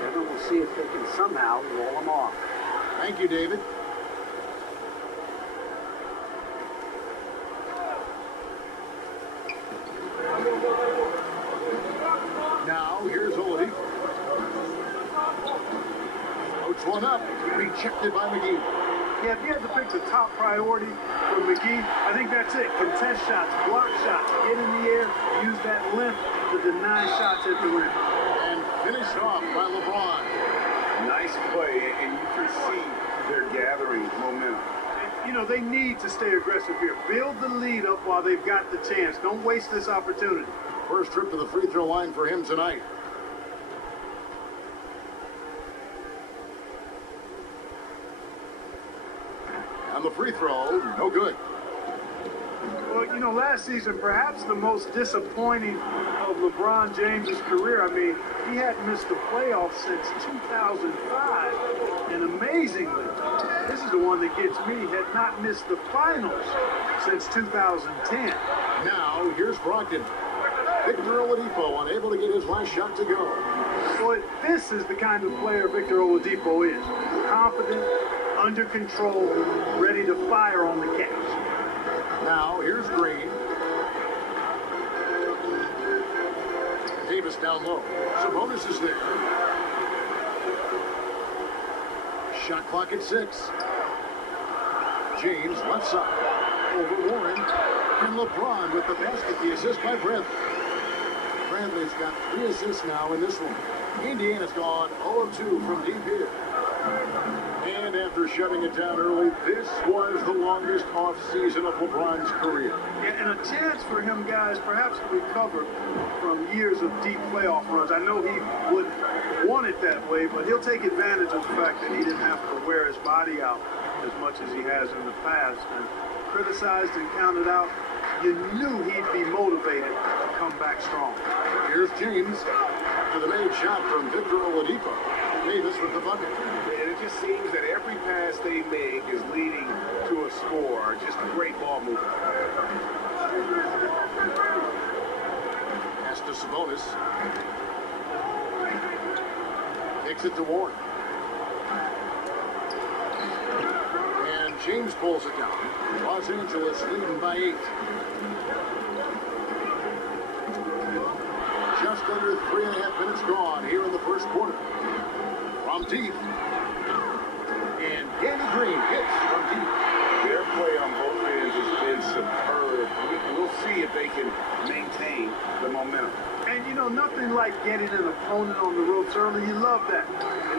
Kevin will see if they can somehow roll him off. Thank you, David. Now, here's Oladipo. Floats one up. Rejected by McGee. Yeah, if you had to pick the top priority for McGee, I think that's it. Contest shots, block shots, get in the air, use that length to deny shots at the rim. And finished off by LeBron. Nice play, and you can see they're gathering momentum. You know, they need to stay aggressive here. Build the lead up while they've got the chance. Don't waste this opportunity. First trip to the free throw line for him tonight. And the free throw, no good. Well, you know, last season, perhaps the most disappointing of LeBron James's career. I mean, he hadn't missed the playoffs since 2005. And amazingly, this is the one that gets me, had not missed the finals since 2010. Now, here's Brogdon. Victor Oladipo unable to get his last shot to go. Boy, this is the kind of player Victor Oladipo is. Confident, under control, ready to fire on the catch. Now, here's Green. Davis down low. Sabonis is there. Shot clock at 6. James left side. Over Warren. And LeBron with the basket. The assist by Bradley. Bradley's got 3 assists now in this one. Indiana's gone 0-2 from deep here. And after shutting it down early, this was the longest offseason of LeBron's career. And a chance for him, guys, perhaps to recover from years of deep playoff runs. I know he wouldn't want it that way, but he'll take advantage of the fact that he didn't have to wear his body out as much as he has in the past. And criticized and counted out, you knew he'd be motivated to come back strong. Here's James after the made shot from Victor Oladipo. Davis with the bucket. And it just seems that every pass they make is leading to a score. Just great ball movement. Pass to Sabonis. Takes it to Warren. And James pulls it down. Los Angeles leading by 8. with 3.5 minutes gone here in the first quarter. From deep. And Danny Green hits from deep. Their play on both ends has been superb. We'll see if they can maintain the momentum. And you know, nothing like getting an opponent on the ropes early. You love that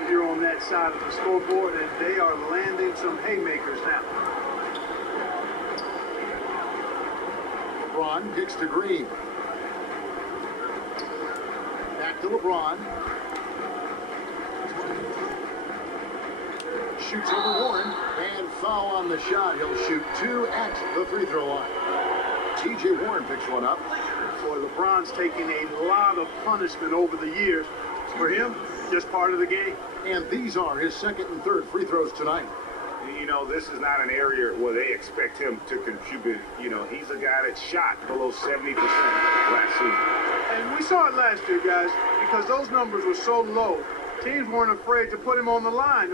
if you're on that side of the scoreboard, and they are landing some haymakers now. LeBron kicks to Green. Back to LeBron. Shoots over Warren, and foul on the shot. He'll shoot 2 at the free throw line. T.J. Warren picks one up. Boy, LeBron's taking a lot of punishment over the years. For him, just part of the game. And these are his second and third free throws tonight. You know, this is not an area where they expect him to contribute. You know, he's a guy that shot below 70% last season. And we saw it last year, guys, because those numbers were so low. Teams weren't afraid to put him on the line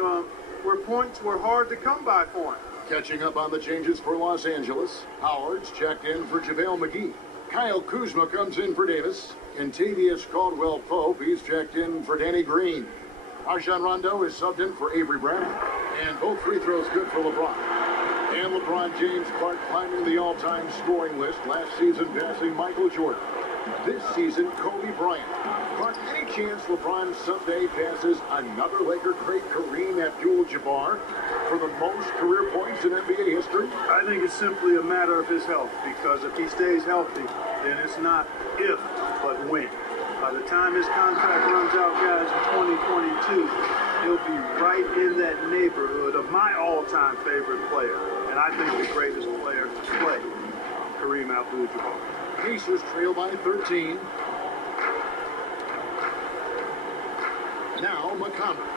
where points were hard to come by for him. Catching up on the changes for Los Angeles, Howard's checked in for JaVale McGee. Kyle Kuzma comes in for Davis. Kentavious Caldwell-Pope, he's checked in for Danny Green. Rajon Rondo is subbed in for Avery Brown. And both free throws good for LeBron. And LeBron James Clark climbing the all-time scoring list, last season passing Michael Jordan. This season, Kobe Bryant. Clark, any chance LeBron someday passes another Laker great, Kareem Abdul-Jabbar, for the most career points in NBA history? I think it's simply a matter of his health, because if he stays healthy, then it's not if, but when. By the time his contract runs out, guys, in 2022, he'll be right in that neighborhood of my all-time favorite player, and I think the greatest player to play, Kareem Abdul-Jabbar. Pacers trail by 13. Now McConnell.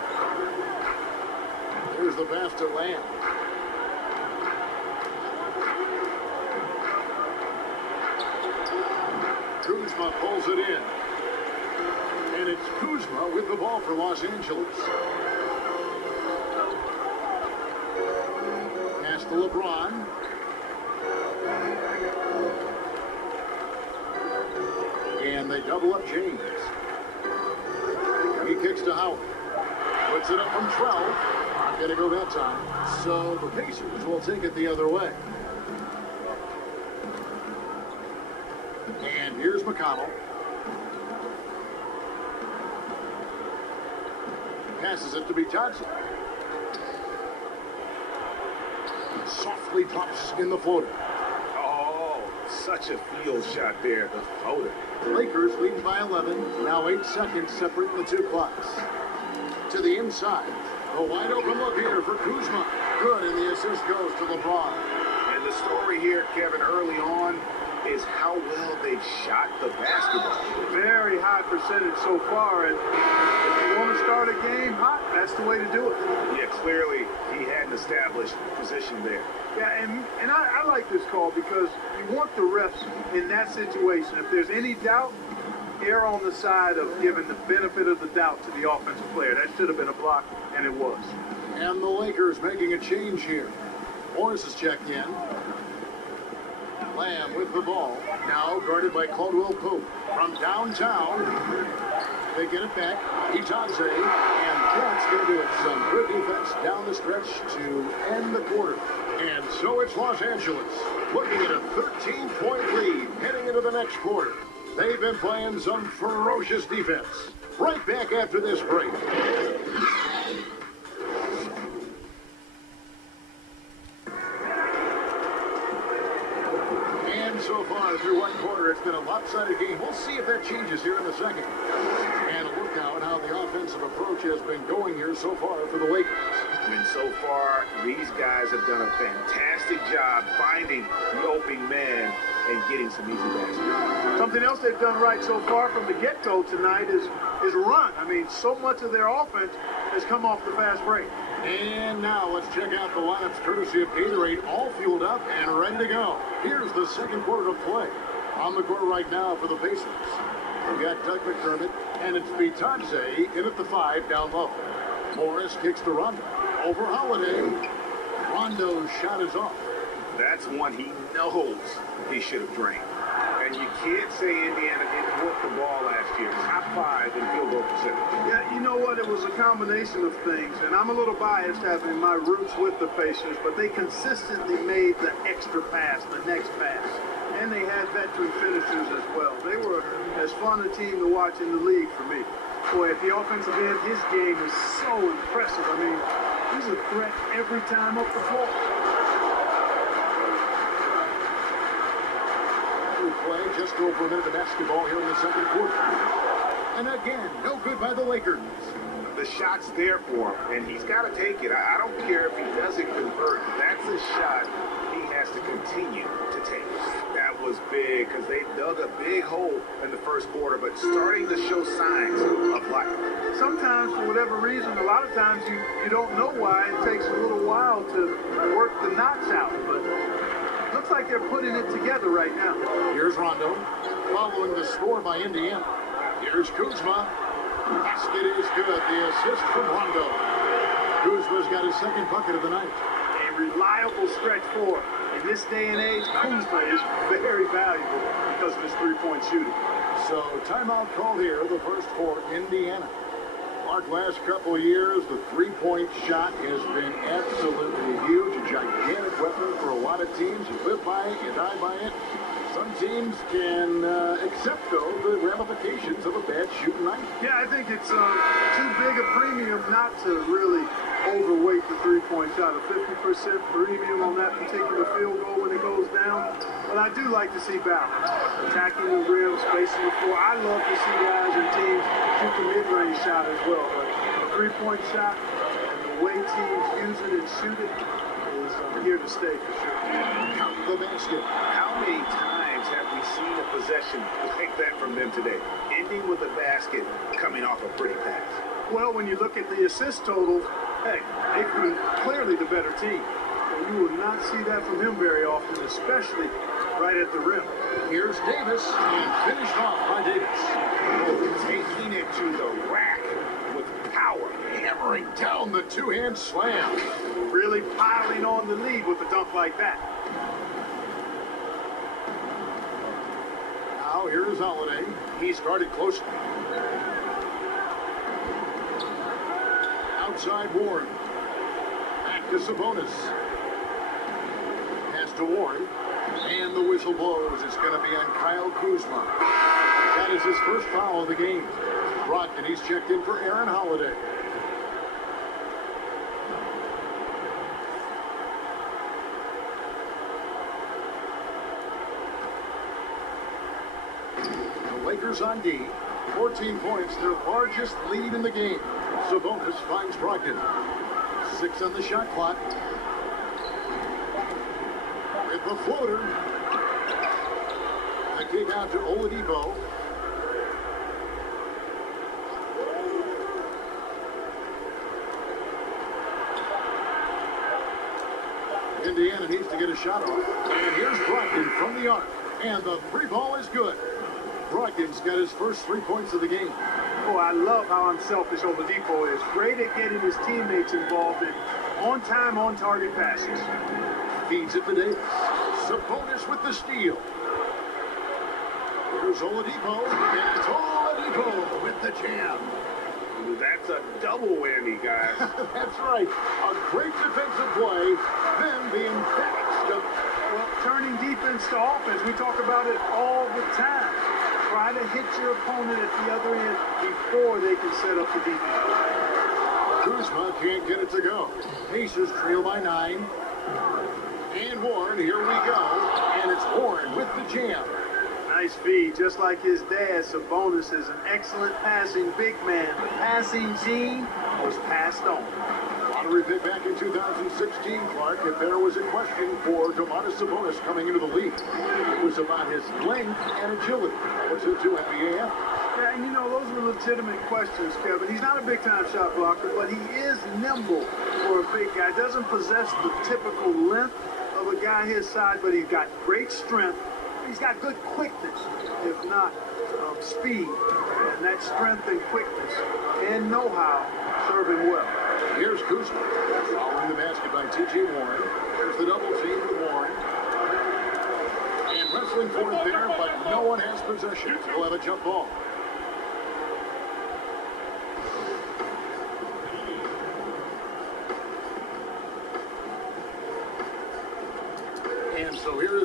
Here's the pass to Lamb. Kuzma pulls it in. And it's Kuzma with the ball for Los Angeles. Pass to LeBron. And they double up James. He kicks to Howard. Puts it up from 12. Not going to go that time. So the Pacers will take it the other way. And here's McConnell. Passes it to Bitadze. Softly drops in the floater. Oh, such a field shot there, the floater. The Lakers leading by 11. Now 8 seconds separating the two clocks. To the inside. A wide open look here for Kuzma. Good, and the assist goes to LeBron. And the story here, Kevin, early on is how well they've shot the basketball. Very high percentage so far, and if you want to start a game hot, that's the way to do it. Yeah, clearly he had an established position there. Yeah, and I like this call because you want the refs in that situation. If there's any doubt, err on the side of giving the benefit of the doubt to the offensive player. That should have been a block, and it was. And the Lakers making a change here. Morris is checked in. Lamb with the ball. Now guarded by Caldwell-Pope. From downtown, they get it back. Bitadze, and that's going to do it. Some good defense down the stretch to end the quarter. And so it's Los Angeles looking at a 13-point lead heading into the next quarter. They've been playing some ferocious defense. Right back after this break. And so far through one quarter, it's been a lopsided game. We'll see if that changes here in the second. And a look now at how the offensive approach has been going here so far for the Lakers. I mean, so far, these guys have done a fantastic job finding the open man and getting some easy baskets. Something else they've done right so far from the get-go tonight is run. I mean, so much of their offense has come off the fast break. And now let's check out the lineups courtesy of Gatorade, all fueled up and ready to go. Here's the second quarter of play. On the court right now for the Pacers. We've got Doug McDermott, and it's Bitadze in at the 5 down low. Morris kicks to Rondo. Over Holiday. Rondo's shot is off. That's one he knows he should have drained. And you can't say Indiana didn't work the ball last year. Top 5 in field goal percentage. Yeah, you know what? It was a combination of things, and I'm a little biased having my roots with the Pacers, but they consistently made the extra pass, the next pass, and they had veteran finishers as well. They were as fun a team to watch in the league for me. Boy, at the offensive end, his game is so impressive. I mean, he's a threat every time up the floor. We play just over a minute of basketball here in the second quarter. And again, no good by the Lakers. The shot's there for him, and he's got to take it. I don't care if he doesn't convert. That's a shot he has to continue to take. That was big because they dug a big hole in the first quarter, but starting to show signs of life. Sometimes, for whatever reason, a lot of times you don't know why. It takes a little while to work the knots out, but looks like they're putting it together right now. Here's Rondo, following the score by Indiana. Here's Kuzma. Basket is good. The assist from Rondo. Kuzma's got his second bucket of the night. A reliable stretch four. In this day and age, Kuzma is very valuable because of his three-point shooting. So timeout called here, the first for Indiana. Mark, last couple of years, the three-point shot has been absolutely huge, a gigantic weapon for a lot of teams. You live by it, you die by it. Some teams can accept, though, the ramifications of a bad shooting night. Yeah, I think it's too big a premium not to really overweight the three-point shot. A 50% premium on that particular field goal when it goes down. But I do like to see balance. Attacking the rim, spacing the floor. I love to see guys and teams shoot the mid-range shot as well. But the three-point shot and the way teams use it and shoot it is here to stay for sure. Count the basket. How many times have we seen a possession like that from them today? Ending with a basket, coming off a pretty pass. Well, when you look at the assist totals, hey, they've been clearly the better team. And you will not see that from him very often, especially right at the rim. Here's Davis, and finished off by Davis. Taking it to the rack with power. Hammering down the two-hand slam. Really piling on the lead with a dunk like that. Now here's Holiday. He started close. Outside Warren. Back to Sabonis. Pass to Warren. And the whistle blows. It's going to be on Kyle Kuzma. That is his first foul of the game. Brogdon, he's checked in for Aaron Holiday. The Lakers on D. 14 points, their largest lead in the game. Sabonis finds Brogdon. 6 on the shot clock. With the floater. The kick out to Oladipo. Indiana needs to get a shot off. And here's Brogdon from the arc. And the three ball is good. Brogdon's got his first 3 points of the game. Oh, I love how unselfish Oladipo is. Great at getting his teammates involved in on-time, on-target passes. Feeds it to Davis. Sabonis with the steal. Here's Oladipo. And it's Oladipo with the jam. That's a double whammy, guys. That's right. A great defensive play, then the emphatic stuff. Well, turning defense to offense, we talk about it all the time. Try to hit your opponent at the other end before they can set up the defense. Kuzma can't get it to go. Pacers trail by 9. And Warren, here we go. And it's Warren with the jam. Nice feed, just like his dad. Sabonis is an excellent passing big man. The passing gene was passed on. Lottery pick back in 2016, Clark, if there was a question for Domantas Sabonis coming into the league, it was about his length and agility. What's it to NBA? Yeah, and you know, those are legitimate questions, Kevin. He's not a big-time shot blocker, but he is nimble for a big guy. Doesn't possess the typical length of a guy his size, but he's got great strength. He's got good quickness, if not speed. And that strength and quickness and know-how serve him well. Here's Kuzma. Following the basket by T.J. Warren. There's the double team with Warren. And wrestling for it there, but no one has possession. We'll have a jump ball.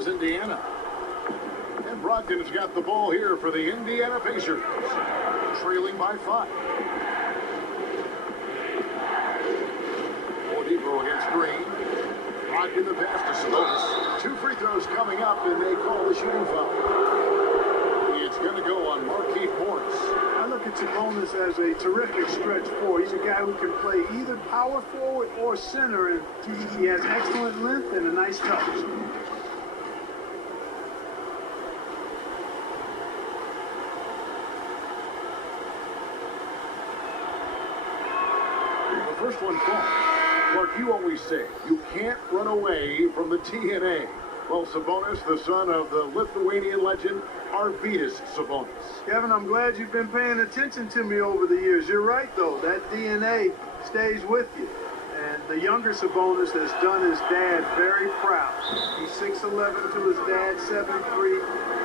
is Indiana. And Brogdon's got the ball here for the Indiana Pacers, trailing by 5. Oladipo against Green. Brogdon the pass to Sabonis. 2 free throws coming up, and they call the shooting foul. It's going to go on Marquise Morris. I look at Sabonis as a terrific stretch four. He's a guy who can play either power forward or center, and he has excellent length and a nice touch. The first one called. Clark, you always say you can't run away from the DNA. Well, Sabonis, the son of the Lithuanian legend, Arvydas Sabonis. Kevin, I'm glad you've been paying attention to me over the years. You're right, though. That DNA stays with you. And the younger Sabonis has done his dad very proud. He's 6'11" to his dad, 7'3",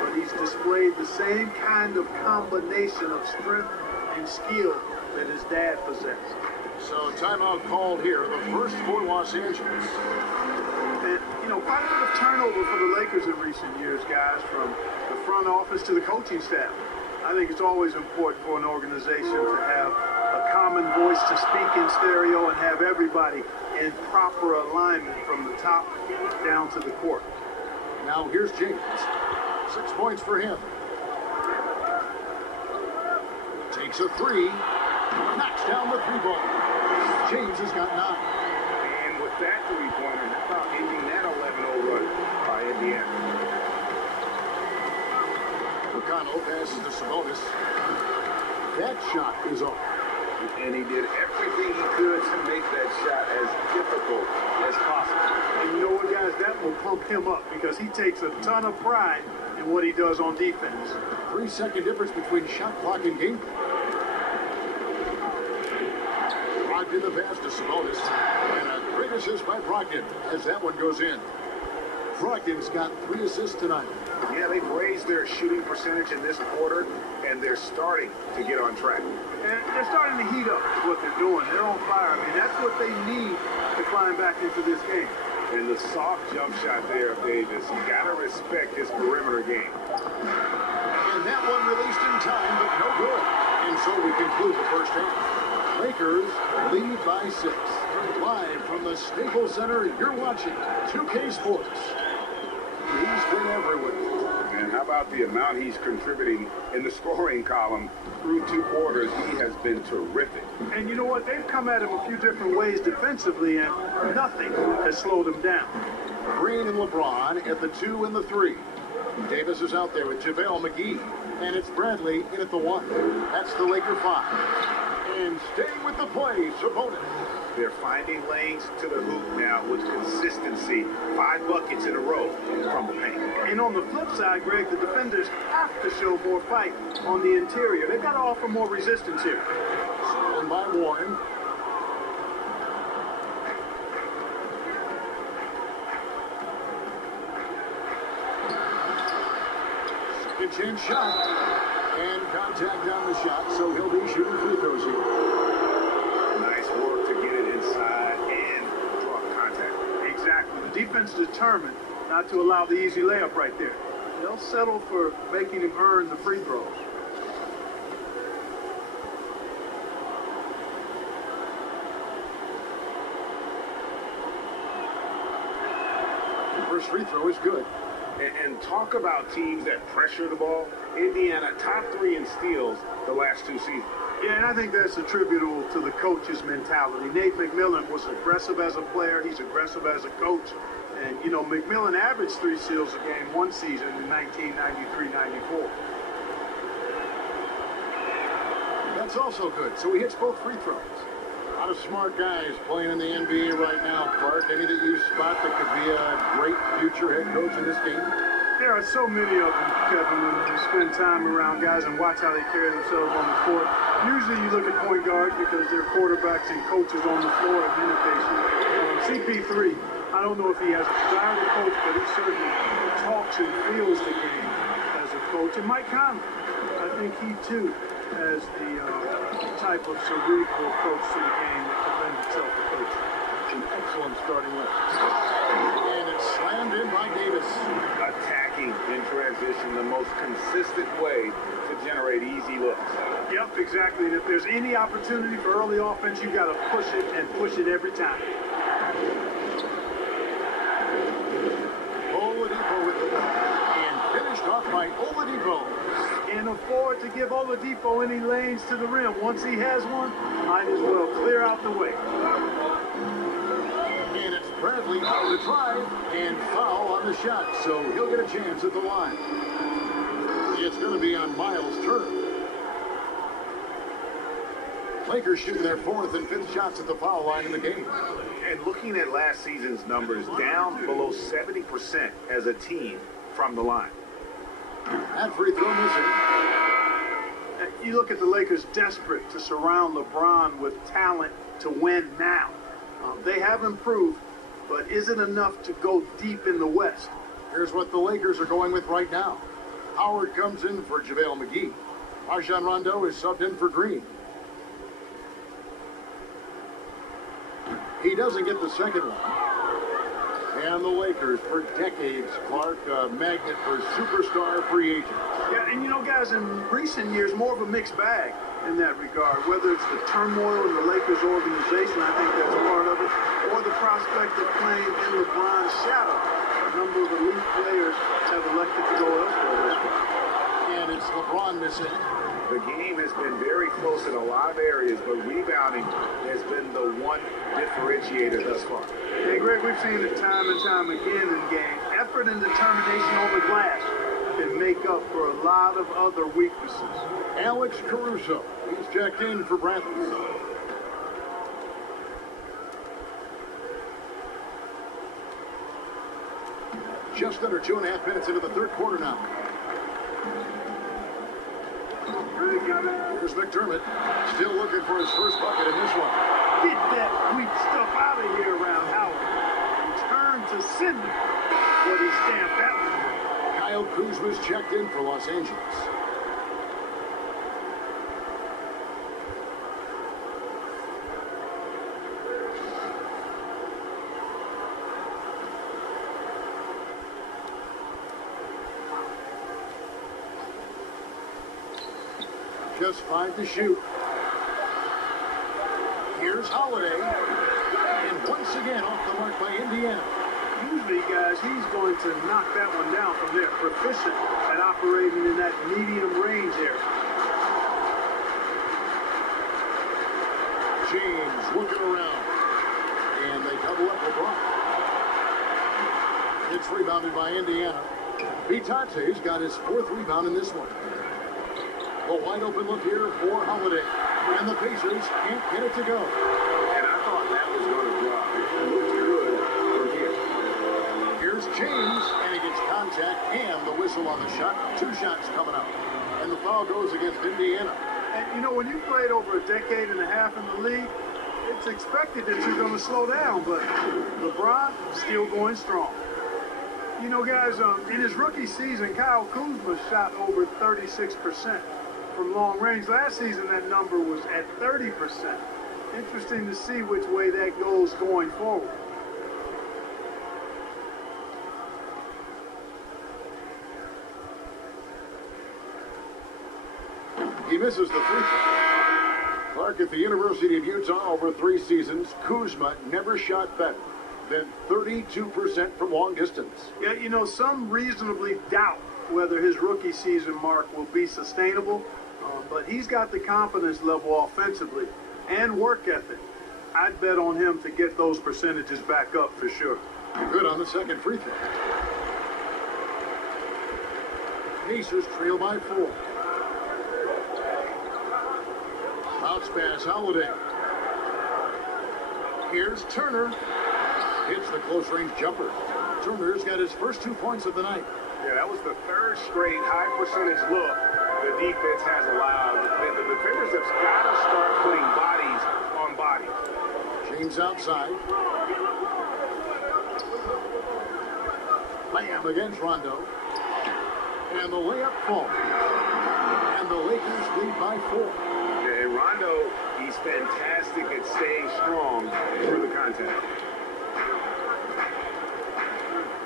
but he's displayed the same kind of combination of strength and skill that his dad possessed. So timeout called here, the first for Los Angeles. And, you know, quite a bit of turnover for the Lakers in recent years, guys, from the front office to the coaching staff. I think it's always important for an organization to have a common voice to speak in stereo and have everybody in proper alignment from the top down to the court. Now here's James. 6 points for him. Takes a 3. Knocks down the 3-ball. James has got 9. And with that three-pointer, how about ending that 11-0 run by Indiana? McConnell passes to Sabonis. That shot is off. And he did everything he could to make that shot as difficult as possible. And you know what, guys? That will pump him up because he takes a ton of pride in what he does on defense. 3-second difference between shot clock and game clock. Brogdon the pass to Sabonis. And a great assist by Brogdon as that one goes in. Brogdon's got 3 assists tonight. Yeah, they've raised their shooting percentage in this quarter, and they're starting to get on track. And they're starting to heat up is what they're doing. They're on fire. I mean, that's what they need to climb back into this game. And the soft jump shot there of Davis, you got to respect his perimeter game. And that one released in time, but no good. And so we conclude the first half. Lakers lead by 6. Live from the Staples Center, you're watching 2K Sports. He's been everywhere. And how about the amount he's contributing in the scoring column through 2 quarters? He has been terrific. And you know what? They've come at him a few different ways defensively, and nothing has slowed him down. Green and LeBron at the 2 and the 3. Davis is out there with JaVale McGee. And it's Bradley in at the 1. That's the Laker 5. And staying with the play, Sabonis. They're finding lanes to the hoop now with consistency. 5 buckets in a row from the paint. And on the flip side, Greg, the defenders have to show more fight on the interior. They've got to offer more resistance here. Stolen by Warren. Second chance shot. And contact on the shot, so he'll be shooting free throws here. Nice work to get it inside and draw contact. Exactly. The defense is determined not to allow the easy layup right there. They'll settle for making him earn the free throws. The first free throw is good. And talk about teams that pressure the ball. Indiana, top 3 in steals the last 2 seasons. Yeah, and I think that's attributable to the coach's mentality. Nate McMillan was aggressive as a player. He's aggressive as a coach. And, you know, McMillan averaged 3 steals a game one season in 1993-94. That's also good. So he hits both free throws. A lot of smart guys playing in the NBA right now, Clark. Any that you spot that could be a great future head coach in this game? There are so many of them, Kevin, when you spend time around guys and watch how they carry themselves on the court. Usually you look at point guards because they're quarterbacks and coaches on the floor of imitation. CP3, I don't know if he has a desire to coach, but he certainly talks and feels the game as a coach. And Mike Conley, I think he too has the type of cerebral approach to the game that can lend itself to coaching. An excellent starting lift. And it's slammed in by Davis. Attacking in transition, the most consistent way to generate easy looks. Yep, exactly. And if there's any opportunity for early offense, you got to push it and push it every time. Oladipo with the ball. And finished off by Oladipo. Can't afford to give Oladipo any lanes to the rim. Once he has one, might as well clear out the way. And it's Bradley on the drive and foul on the shot, so he'll get a chance at the line. It's going to be on Miles' turn. Lakers shooting their fourth and fifth shots at the foul line in the game. And looking at last season's numbers, down below 70% as a team from the line. That free throw missing. You look at the Lakers desperate to surround LeBron with talent to win now. They have improved, but is it enough to go deep in the West? Here's what the Lakers are going with right now. Howard comes in for JaVale McGee. Rajon Rondo is subbed in for Green. He doesn't get the second one. And the Lakers, for decades, Clark, a magnet for superstar free agents. Yeah, and you know, guys, in recent years, more of a mixed bag in that regard. Whether it's the turmoil in the Lakers organization, I think that's a part of it, or the prospect of playing in LeBron's shadow. A number of elite players have elected to go elsewhere this way. And it's LeBron missing. The game has been very close in a lot of areas, but rebounding has been the one differentiator thus far. Hey, Greg, we've seen it time and time again in games. Effort and determination on the glass can make up for a lot of other weaknesses. Alex Caruso, he's checked in for Bradley. Just under 2.5 minutes into the third quarter now. Here's McDermott, still looking for his first bucket in this one. Get that weak stuff out of here around Howard. Return to sender. What he stamped that one. Kyle Kuzma's checked in for Los Angeles. Just 5 to shoot. Here's Holiday. And once again off the mark by Indiana. Usually, guys, he's going to knock that one down from there. Proficient at operating in that medium range area. James looking around. And they double up LeBron. It's rebounded by Indiana. Vitate's got his fourth rebound in this one. A wide open look here for Holiday. And the Pacers can't get it to go. And I thought that was going to drop. It looked good from here. Here's James, and he gets contact and the whistle on the shot. 2 shots coming up. And the foul goes against Indiana. And, you know, when you played over a decade and a half in the league, it's expected that you're going to slow down. But LeBron still going strong. You know, guys, in his rookie season, Kyle Kuzma shot over 36%. From long range. Last season, that number was at 30%. Interesting to see which way that goes going forward. He misses the free throw. Clark at the University of Utah over 3 seasons. Kuzma never shot better than 32% from long distance. Yeah, you know, some reasonably doubt whether his rookie season mark will be sustainable. But he's got the confidence level offensively and work ethic. I'd bet on him to get those percentages back up for sure. Good on the second free throw. Pacers trail by 4. Bounce pass, Holiday. Here's Turner. Hits the close range jumper. Turner's got his first 2 points of the night. Yeah, that was the third straight high percentage look the defense has allowed. The defenders have got to start putting bodies on bodies. James outside. Bam against Rondo. And the layup falls. And the Lakers lead by 4. Yeah, and Rondo, he's fantastic at staying strong through the contact.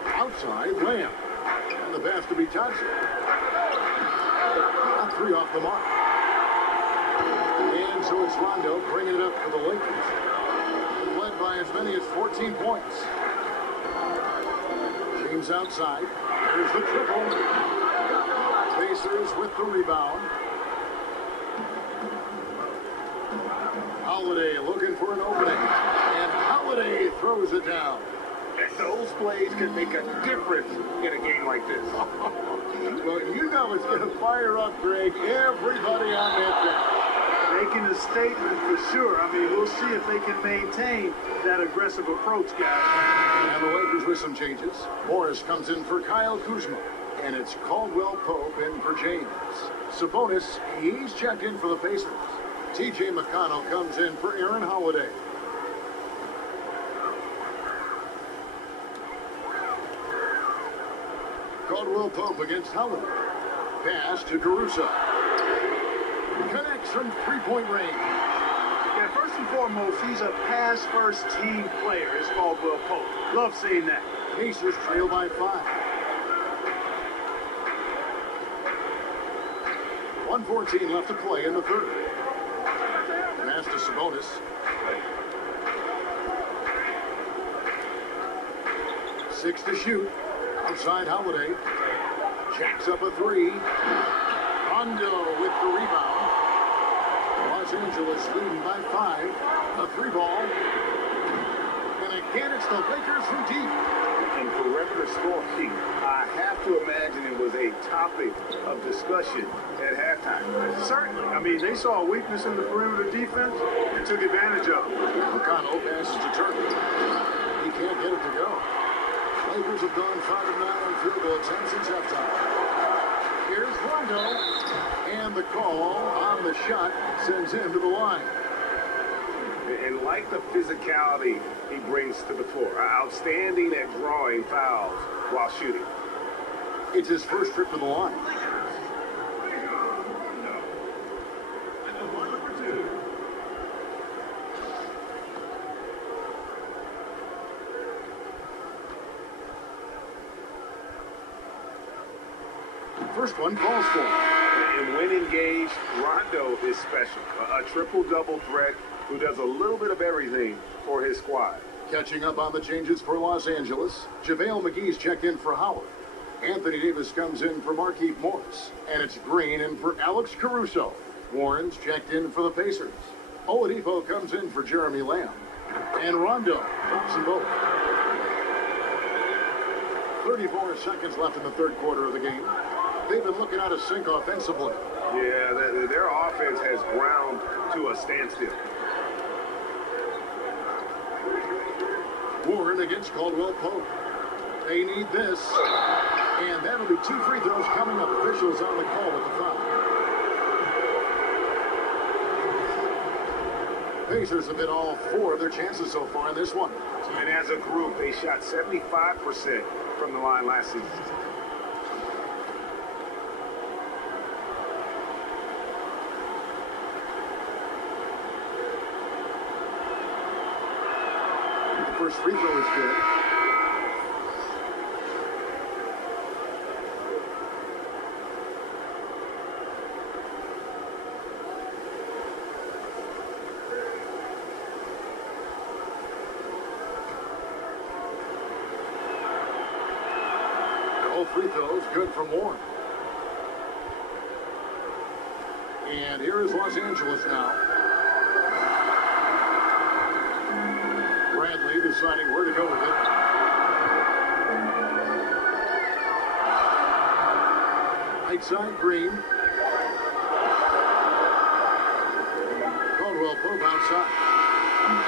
Outside, Lamb. And the pass to be touched. Not three off the mark. And so it's Rondo bringing it up for the Lakers. Led by as many as 14 points. James outside. There's the triple. Pacers with the rebound. Holiday looking for an opening. And Holiday throws it down. Those plays can make a difference in a game like this. Well, you know it's going to fire up, Greg, everybody on that bench. Making a statement for sure. I mean, we'll see if they can maintain that aggressive approach, guys. And the Lakers with some changes. Morris comes in for Kyle Kuzma. And it's Caldwell Pope in for James. Sabonis, he's checked in for the Pacers. T.J. McConnell comes in for Aaron Holiday. Caldwell Pope against Holiday. Pass to Caruso. Connects from three-point range. Yeah, first and foremost, he's a pass-first team player. It's Caldwell Pope. Love seeing that. Pacers trail by 5. 1:14 left to play in the third. Pass to Sabonis. Six to shoot. Outside Holiday. Jacks up a three. Rondo with the rebound. Los Angeles leading by 5. A 3-ball. And again, it's the Lakers from deep. And perimeter scoring, I have to imagine it was a topic of discussion at halftime. Certainly. I mean, they saw a weakness in the perimeter defense and took advantage of it. McConnell passes to Turner. He can't get it to go. Lakers have gone 5 of 9 on field goal attempts since halftime. Here's Rondo. And the call on the shot sends him to the line. And like the physicality he brings to the floor, outstanding at drawing fouls while shooting. It's his first trip to the line. First one falls for him. And when engaged, Rondo is special. A triple-double threat who does a little bit of everything for his squad. Catching up on the changes for Los Angeles, JaVale McGee's checked in for Howard. Anthony Davis comes in for Markieff Morris. And it's Green in for Alex Caruso. Warren's checked in for the Pacers. Oladipo comes in for Jeremy Lamb. And Rondo drops them both. 34 seconds left in the third quarter of the game. They've been looking out of sync offensively. Yeah, their offense has ground to a standstill. Warren against Caldwell Pope. They need this. And that'll be 2 free throws coming up. Officials on the call with the foul. Pacers have hit all 4 of their chances so far in this one. And as a group, they shot 75% from the line last season. First free throw is good. All free throws good from Warren. And here is Los Angeles now. Bradley deciding where to go with it. Right side, Green. Caldwell Pope outside.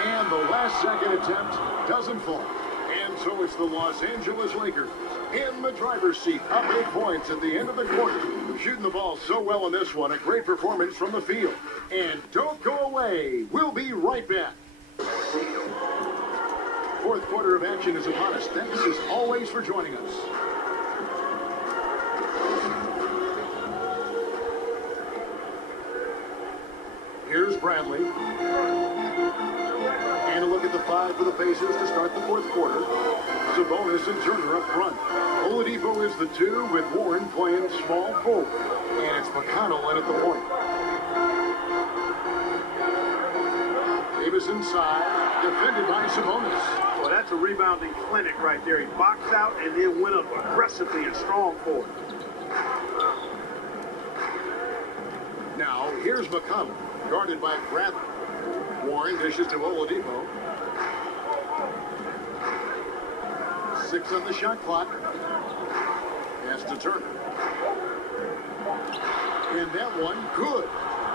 And the last second attempt doesn't fall. And so it's the Los Angeles Lakers in the driver's seat, up 8 points at the end of the quarter. Shooting the ball so well in this one, a great performance from the field. And don't go away. We'll be right back. Fourth quarter of action is upon us. Thanks as always for joining us. Here's Here's Bradley. And a look at the five for the Pacers to start the fourth quarter. Sabonis and Turner up front. Oladipo is the two with Warren playing small forward. And it's McConnell in at the point. Davis inside, defended by Sabonis. Well, that's a rebounding clinic right there. He boxed out and then went up aggressively and strong for it. Now, here's McConnell, guarded by Bradley. Warren dishes to Oladipo. 6 on the shot clock. Pass to Turner. And that one, good.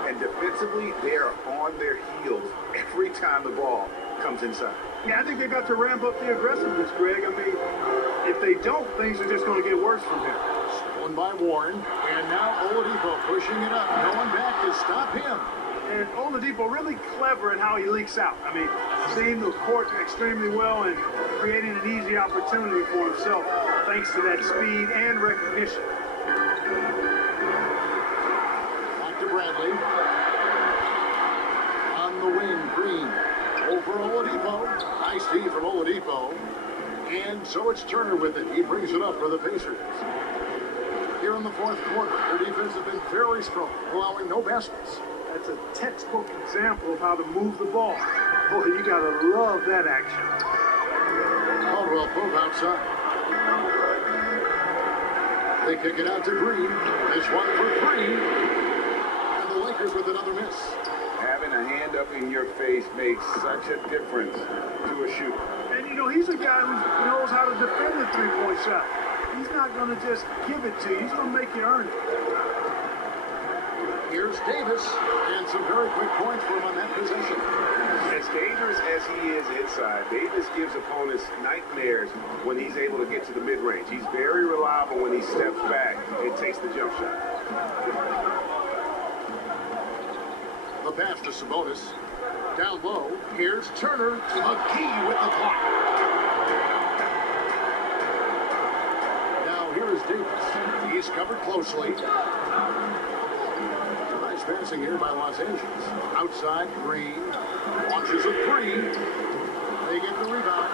And defensively, they are on their heels every time the ball comes inside. Yeah, I think they got to ramp up the aggressiveness, Greg. I mean, if they don't, things are just going to get worse from here. Stolen by Warren. And now Oladipo pushing it up. No one back to stop him. And Oladipo really clever in how he leaks out. I mean, seeing the court extremely well and creating an easy opportunity for himself thanks to that speed and recognition. Back to Bradley. On the wing, Green. Over Oladipo. Nice D from Oladipo. And so it's Turner with it. He brings it up for the Pacers. Here in the fourth quarter, their defense has been very strong, allowing no baskets. That's a textbook example of how to move the ball. Boy, you got to love that action. Caldwell Pope outside. They kick it out to Green. This one for 3. And the Lakers with another miss. Having a hand up in your face makes such a difference to a shooter. And, you know, he's a guy who knows how to defend the three-point shot. He's not going to just give it to you. He's going to make you earn it. Here's Davis, and some very quick points for him on that possession. As dangerous as he is inside, Davis gives opponents nightmares when he's able to get to the mid-range. He's very reliable when he steps back and takes the jump shot. The pass to Sabonis. Down low, here's Turner. McGee with the block. Now here is Davis. He's covered closely. Nice passing here by Los Angeles. Outside, Green. Launches a 3. They get the rebound.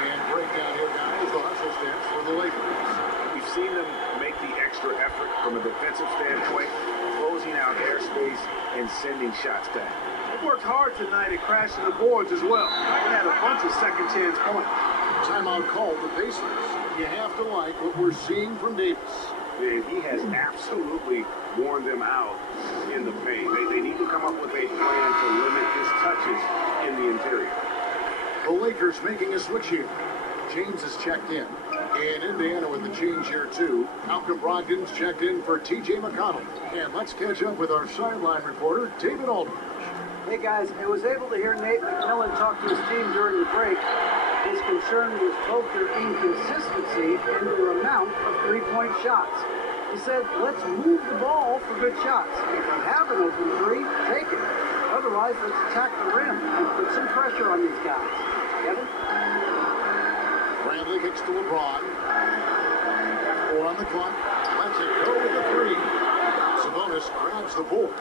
And breakdown here, guys. The hustle steps for the Lakers. We've seen them make the extra effort from a defensive standpoint, closing out airspace and sending shots back. They worked hard tonight at crashing the boards as well. They had a bunch of second-chance points. Timeout called the Pacers. You have to like what we're seeing from Davis. He has absolutely worn them out in the paint. They need to come up with a plan to limit his touches in the interior. The Lakers making a switch here. James is checked in. And Indiana with the change here, too. Malcolm Brogdon's checked in for T.J. McConnell. And let's catch up with our sideline reporter, David Aldridge. Hey guys, I was able to hear Nate McMillan talk to his team during the break. His concern was both their inconsistency and their amount of three-point shots. He said, let's move the ball for good shots. If you have an open three, take it. Otherwise, let's attack the rim and put some pressure on these guys. Kevin? Bradley kicks to LeBron. 4 on the clock. Let's it go with the 3. Sabonis grabs the board.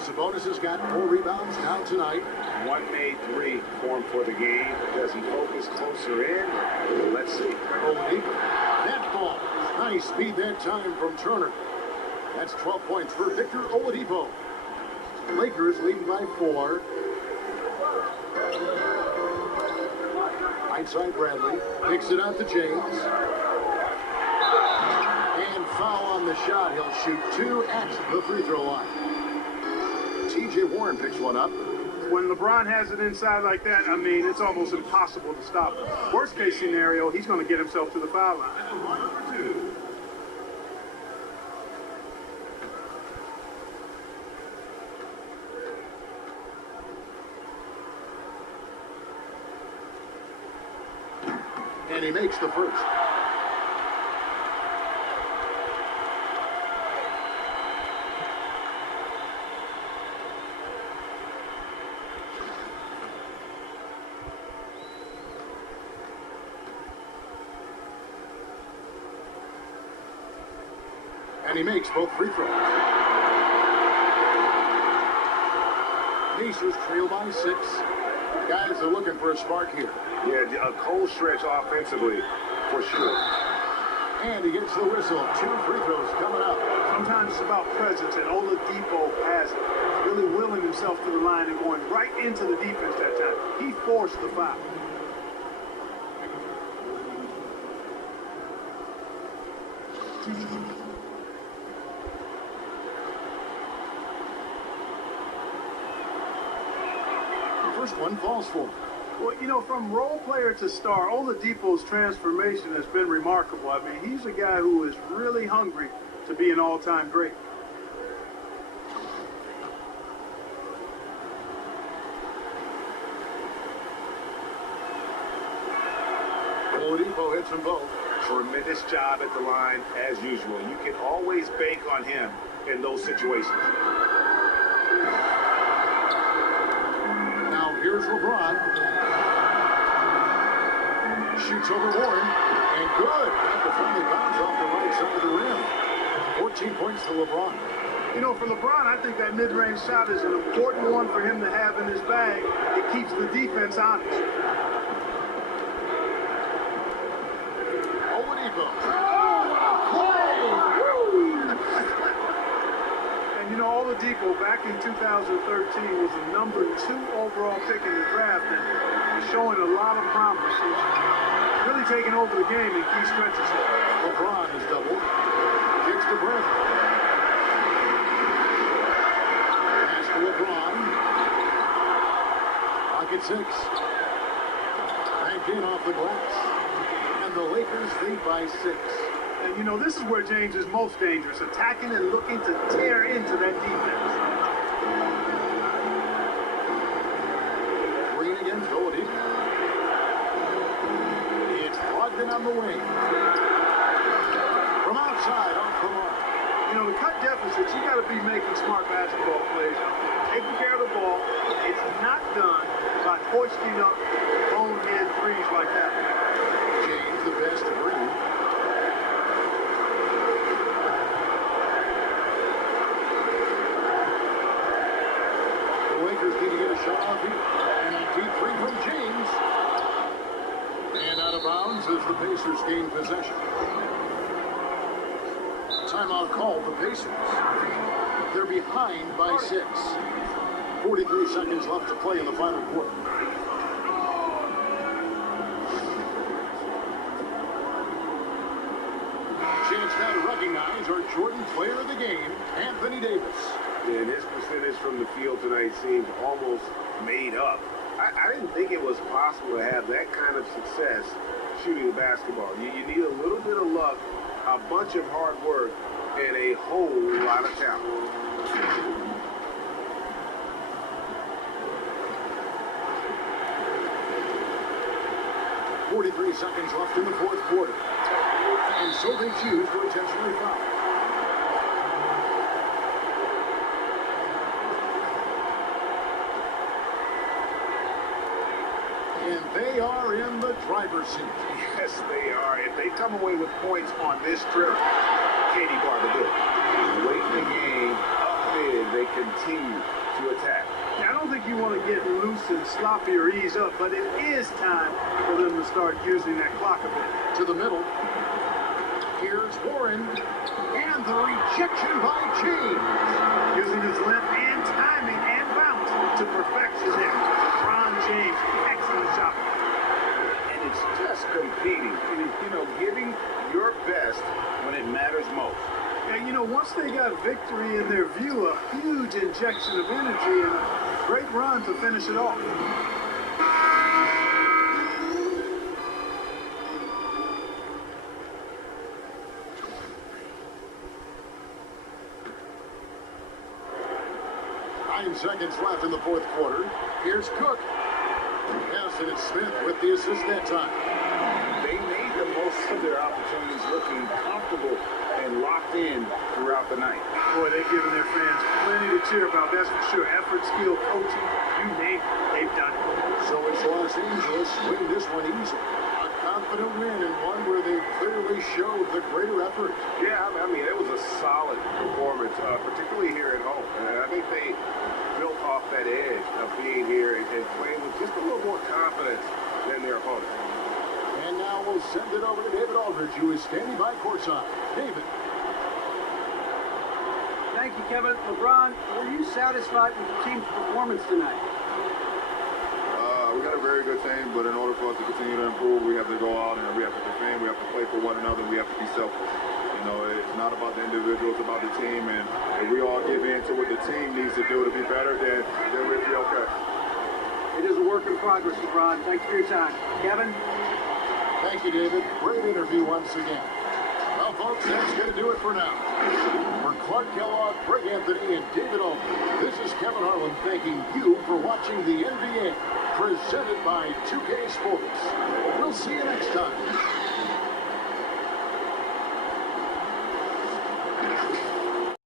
Sabonis has got 4 rebounds now tonight. One made 3 for him for the game. Does he focus closer in? Let's see. Oladipo. That ball. Nice speed that time from Turner. That's 12 points for Victor Oladipo. Lakers leading by 4. Right side Bradley. Kicks it out to James. And foul on the shot. He'll shoot 2 at the free throw line. T.J. Warren picks one up. When LeBron has it inside like that, I mean, it's almost impossible to stop him. Worst case scenario, he's going to get himself to the foul line. And he makes the first. And he makes both free throws. Pacers trail by 6. Guys are looking for a spark here. Yeah, a cold stretch offensively, for sure. And he gets the whistle. 2 free throws coming up. Sometimes it's about presence, and Oladipo has really willing himself to the line and going right into the defense that time. He forced the foul. The first one falls for him. Well, you know, from role player to star, Oladipo's transformation has been remarkable. I mean, he's a guy who is really hungry to be an all-time great. Oladipo hits them both. Tremendous job at the line, as usual. You can always bank on him in those situations. Now here's LeBron. Shoots over Warren. And good. Got the friendly bounce off the right side of the rim. 14 points to LeBron. You know, for LeBron, I think that mid-range shot is an important one for him to have in his bag. It keeps the defense honest. Oladipo. And you know, Oladipo back in 2013 was the number 2 overall pick in the draft and is showing a lot of promise. He's really taking over the game in key stretches. LeBron is doubled. Kicks to Brent. Pass to LeBron. Pocket 6. Banked in off the glass. And the Lakers lead by 6. And you know, this is where James is most dangerous, attacking and looking to tear into that defense. Green against Oladipo. It's Brogdon on the wing. From outside, off the mark. You know, to cut deficits, you got to be making smart basketball plays. Taking care of the ball. It's not done by hoisting up bonehead threes like that. James, the best of Green. The Lakers need to get a shot off here. And a deep three from James. And out of bounds as the Pacers gain possession. Timeout called the Pacers. They're behind by 6. 43 seconds left to play in the final quarter. Chance now to recognize our Jordan player of the game, Anthony Davis. And his percentage from the field tonight seems almost made up. I didn't think it was possible to have that kind of success shooting the basketball. You need a little bit of luck, a bunch of hard work, and a whole lot of talent. 43 seconds left in the fourth quarter. And so they choose to intentionally foul. And they are in the driver's seat. Yes, they are. If they come away with points on this trip, Katie Barber did. Late in the game, up mid, they continue to attack. Now, I don't think you want to get loose and sloppy or ease up, but it is time for them to start using that clock a bit. To the middle. Here's Warren. And the rejection by James. Using his length and timing and bounce to perfection there. LeBron James, excellent shot. And it's just competing. Giving your best when it matters most. And you know, once they got victory in their view, a huge injection of energy and a great run to finish it off. Nine seconds left in the fourth quarter. Here's Cook. Yes, and it's Smith with the assist that time. They made the most of their opportunities, looking comfortable and locked in throughout the night. Boy, they've given their fans plenty to cheer about, that's for sure. Effort, skill, coaching, you name it, they've done it. So it's Los Angeles winning this one easily. A confident win and one where they clearly showed the greater effort. Yeah, I mean, it was a solid performance, particularly here at home. And I think they built off that edge of being here and playing with just a little more confidence than their opponents. And now we'll send it over to David Aldridge, who is standing by courtside. David. Thank you, Kevin. LeBron, were you satisfied with the team's performance tonight? We got a very good team, but in order for us to continue to improve, we have to go out and we have to defend, we have to play for one another, we have to be selfless. You know, it's not about the individual, it's about the team, and if we all give in to what the team needs to do to be better, then we'll be okay. It is a work in progress, LeBron. Thanks for your time. Kevin? Thank you, David. Great interview once again. Well, folks, that's going to do it for now. For Clark Kellogg, Greg Anthony, and David Aldridge, this is Kevin Harlan thanking you for watching the NBA, presented by 2K Sports. We'll see you next time.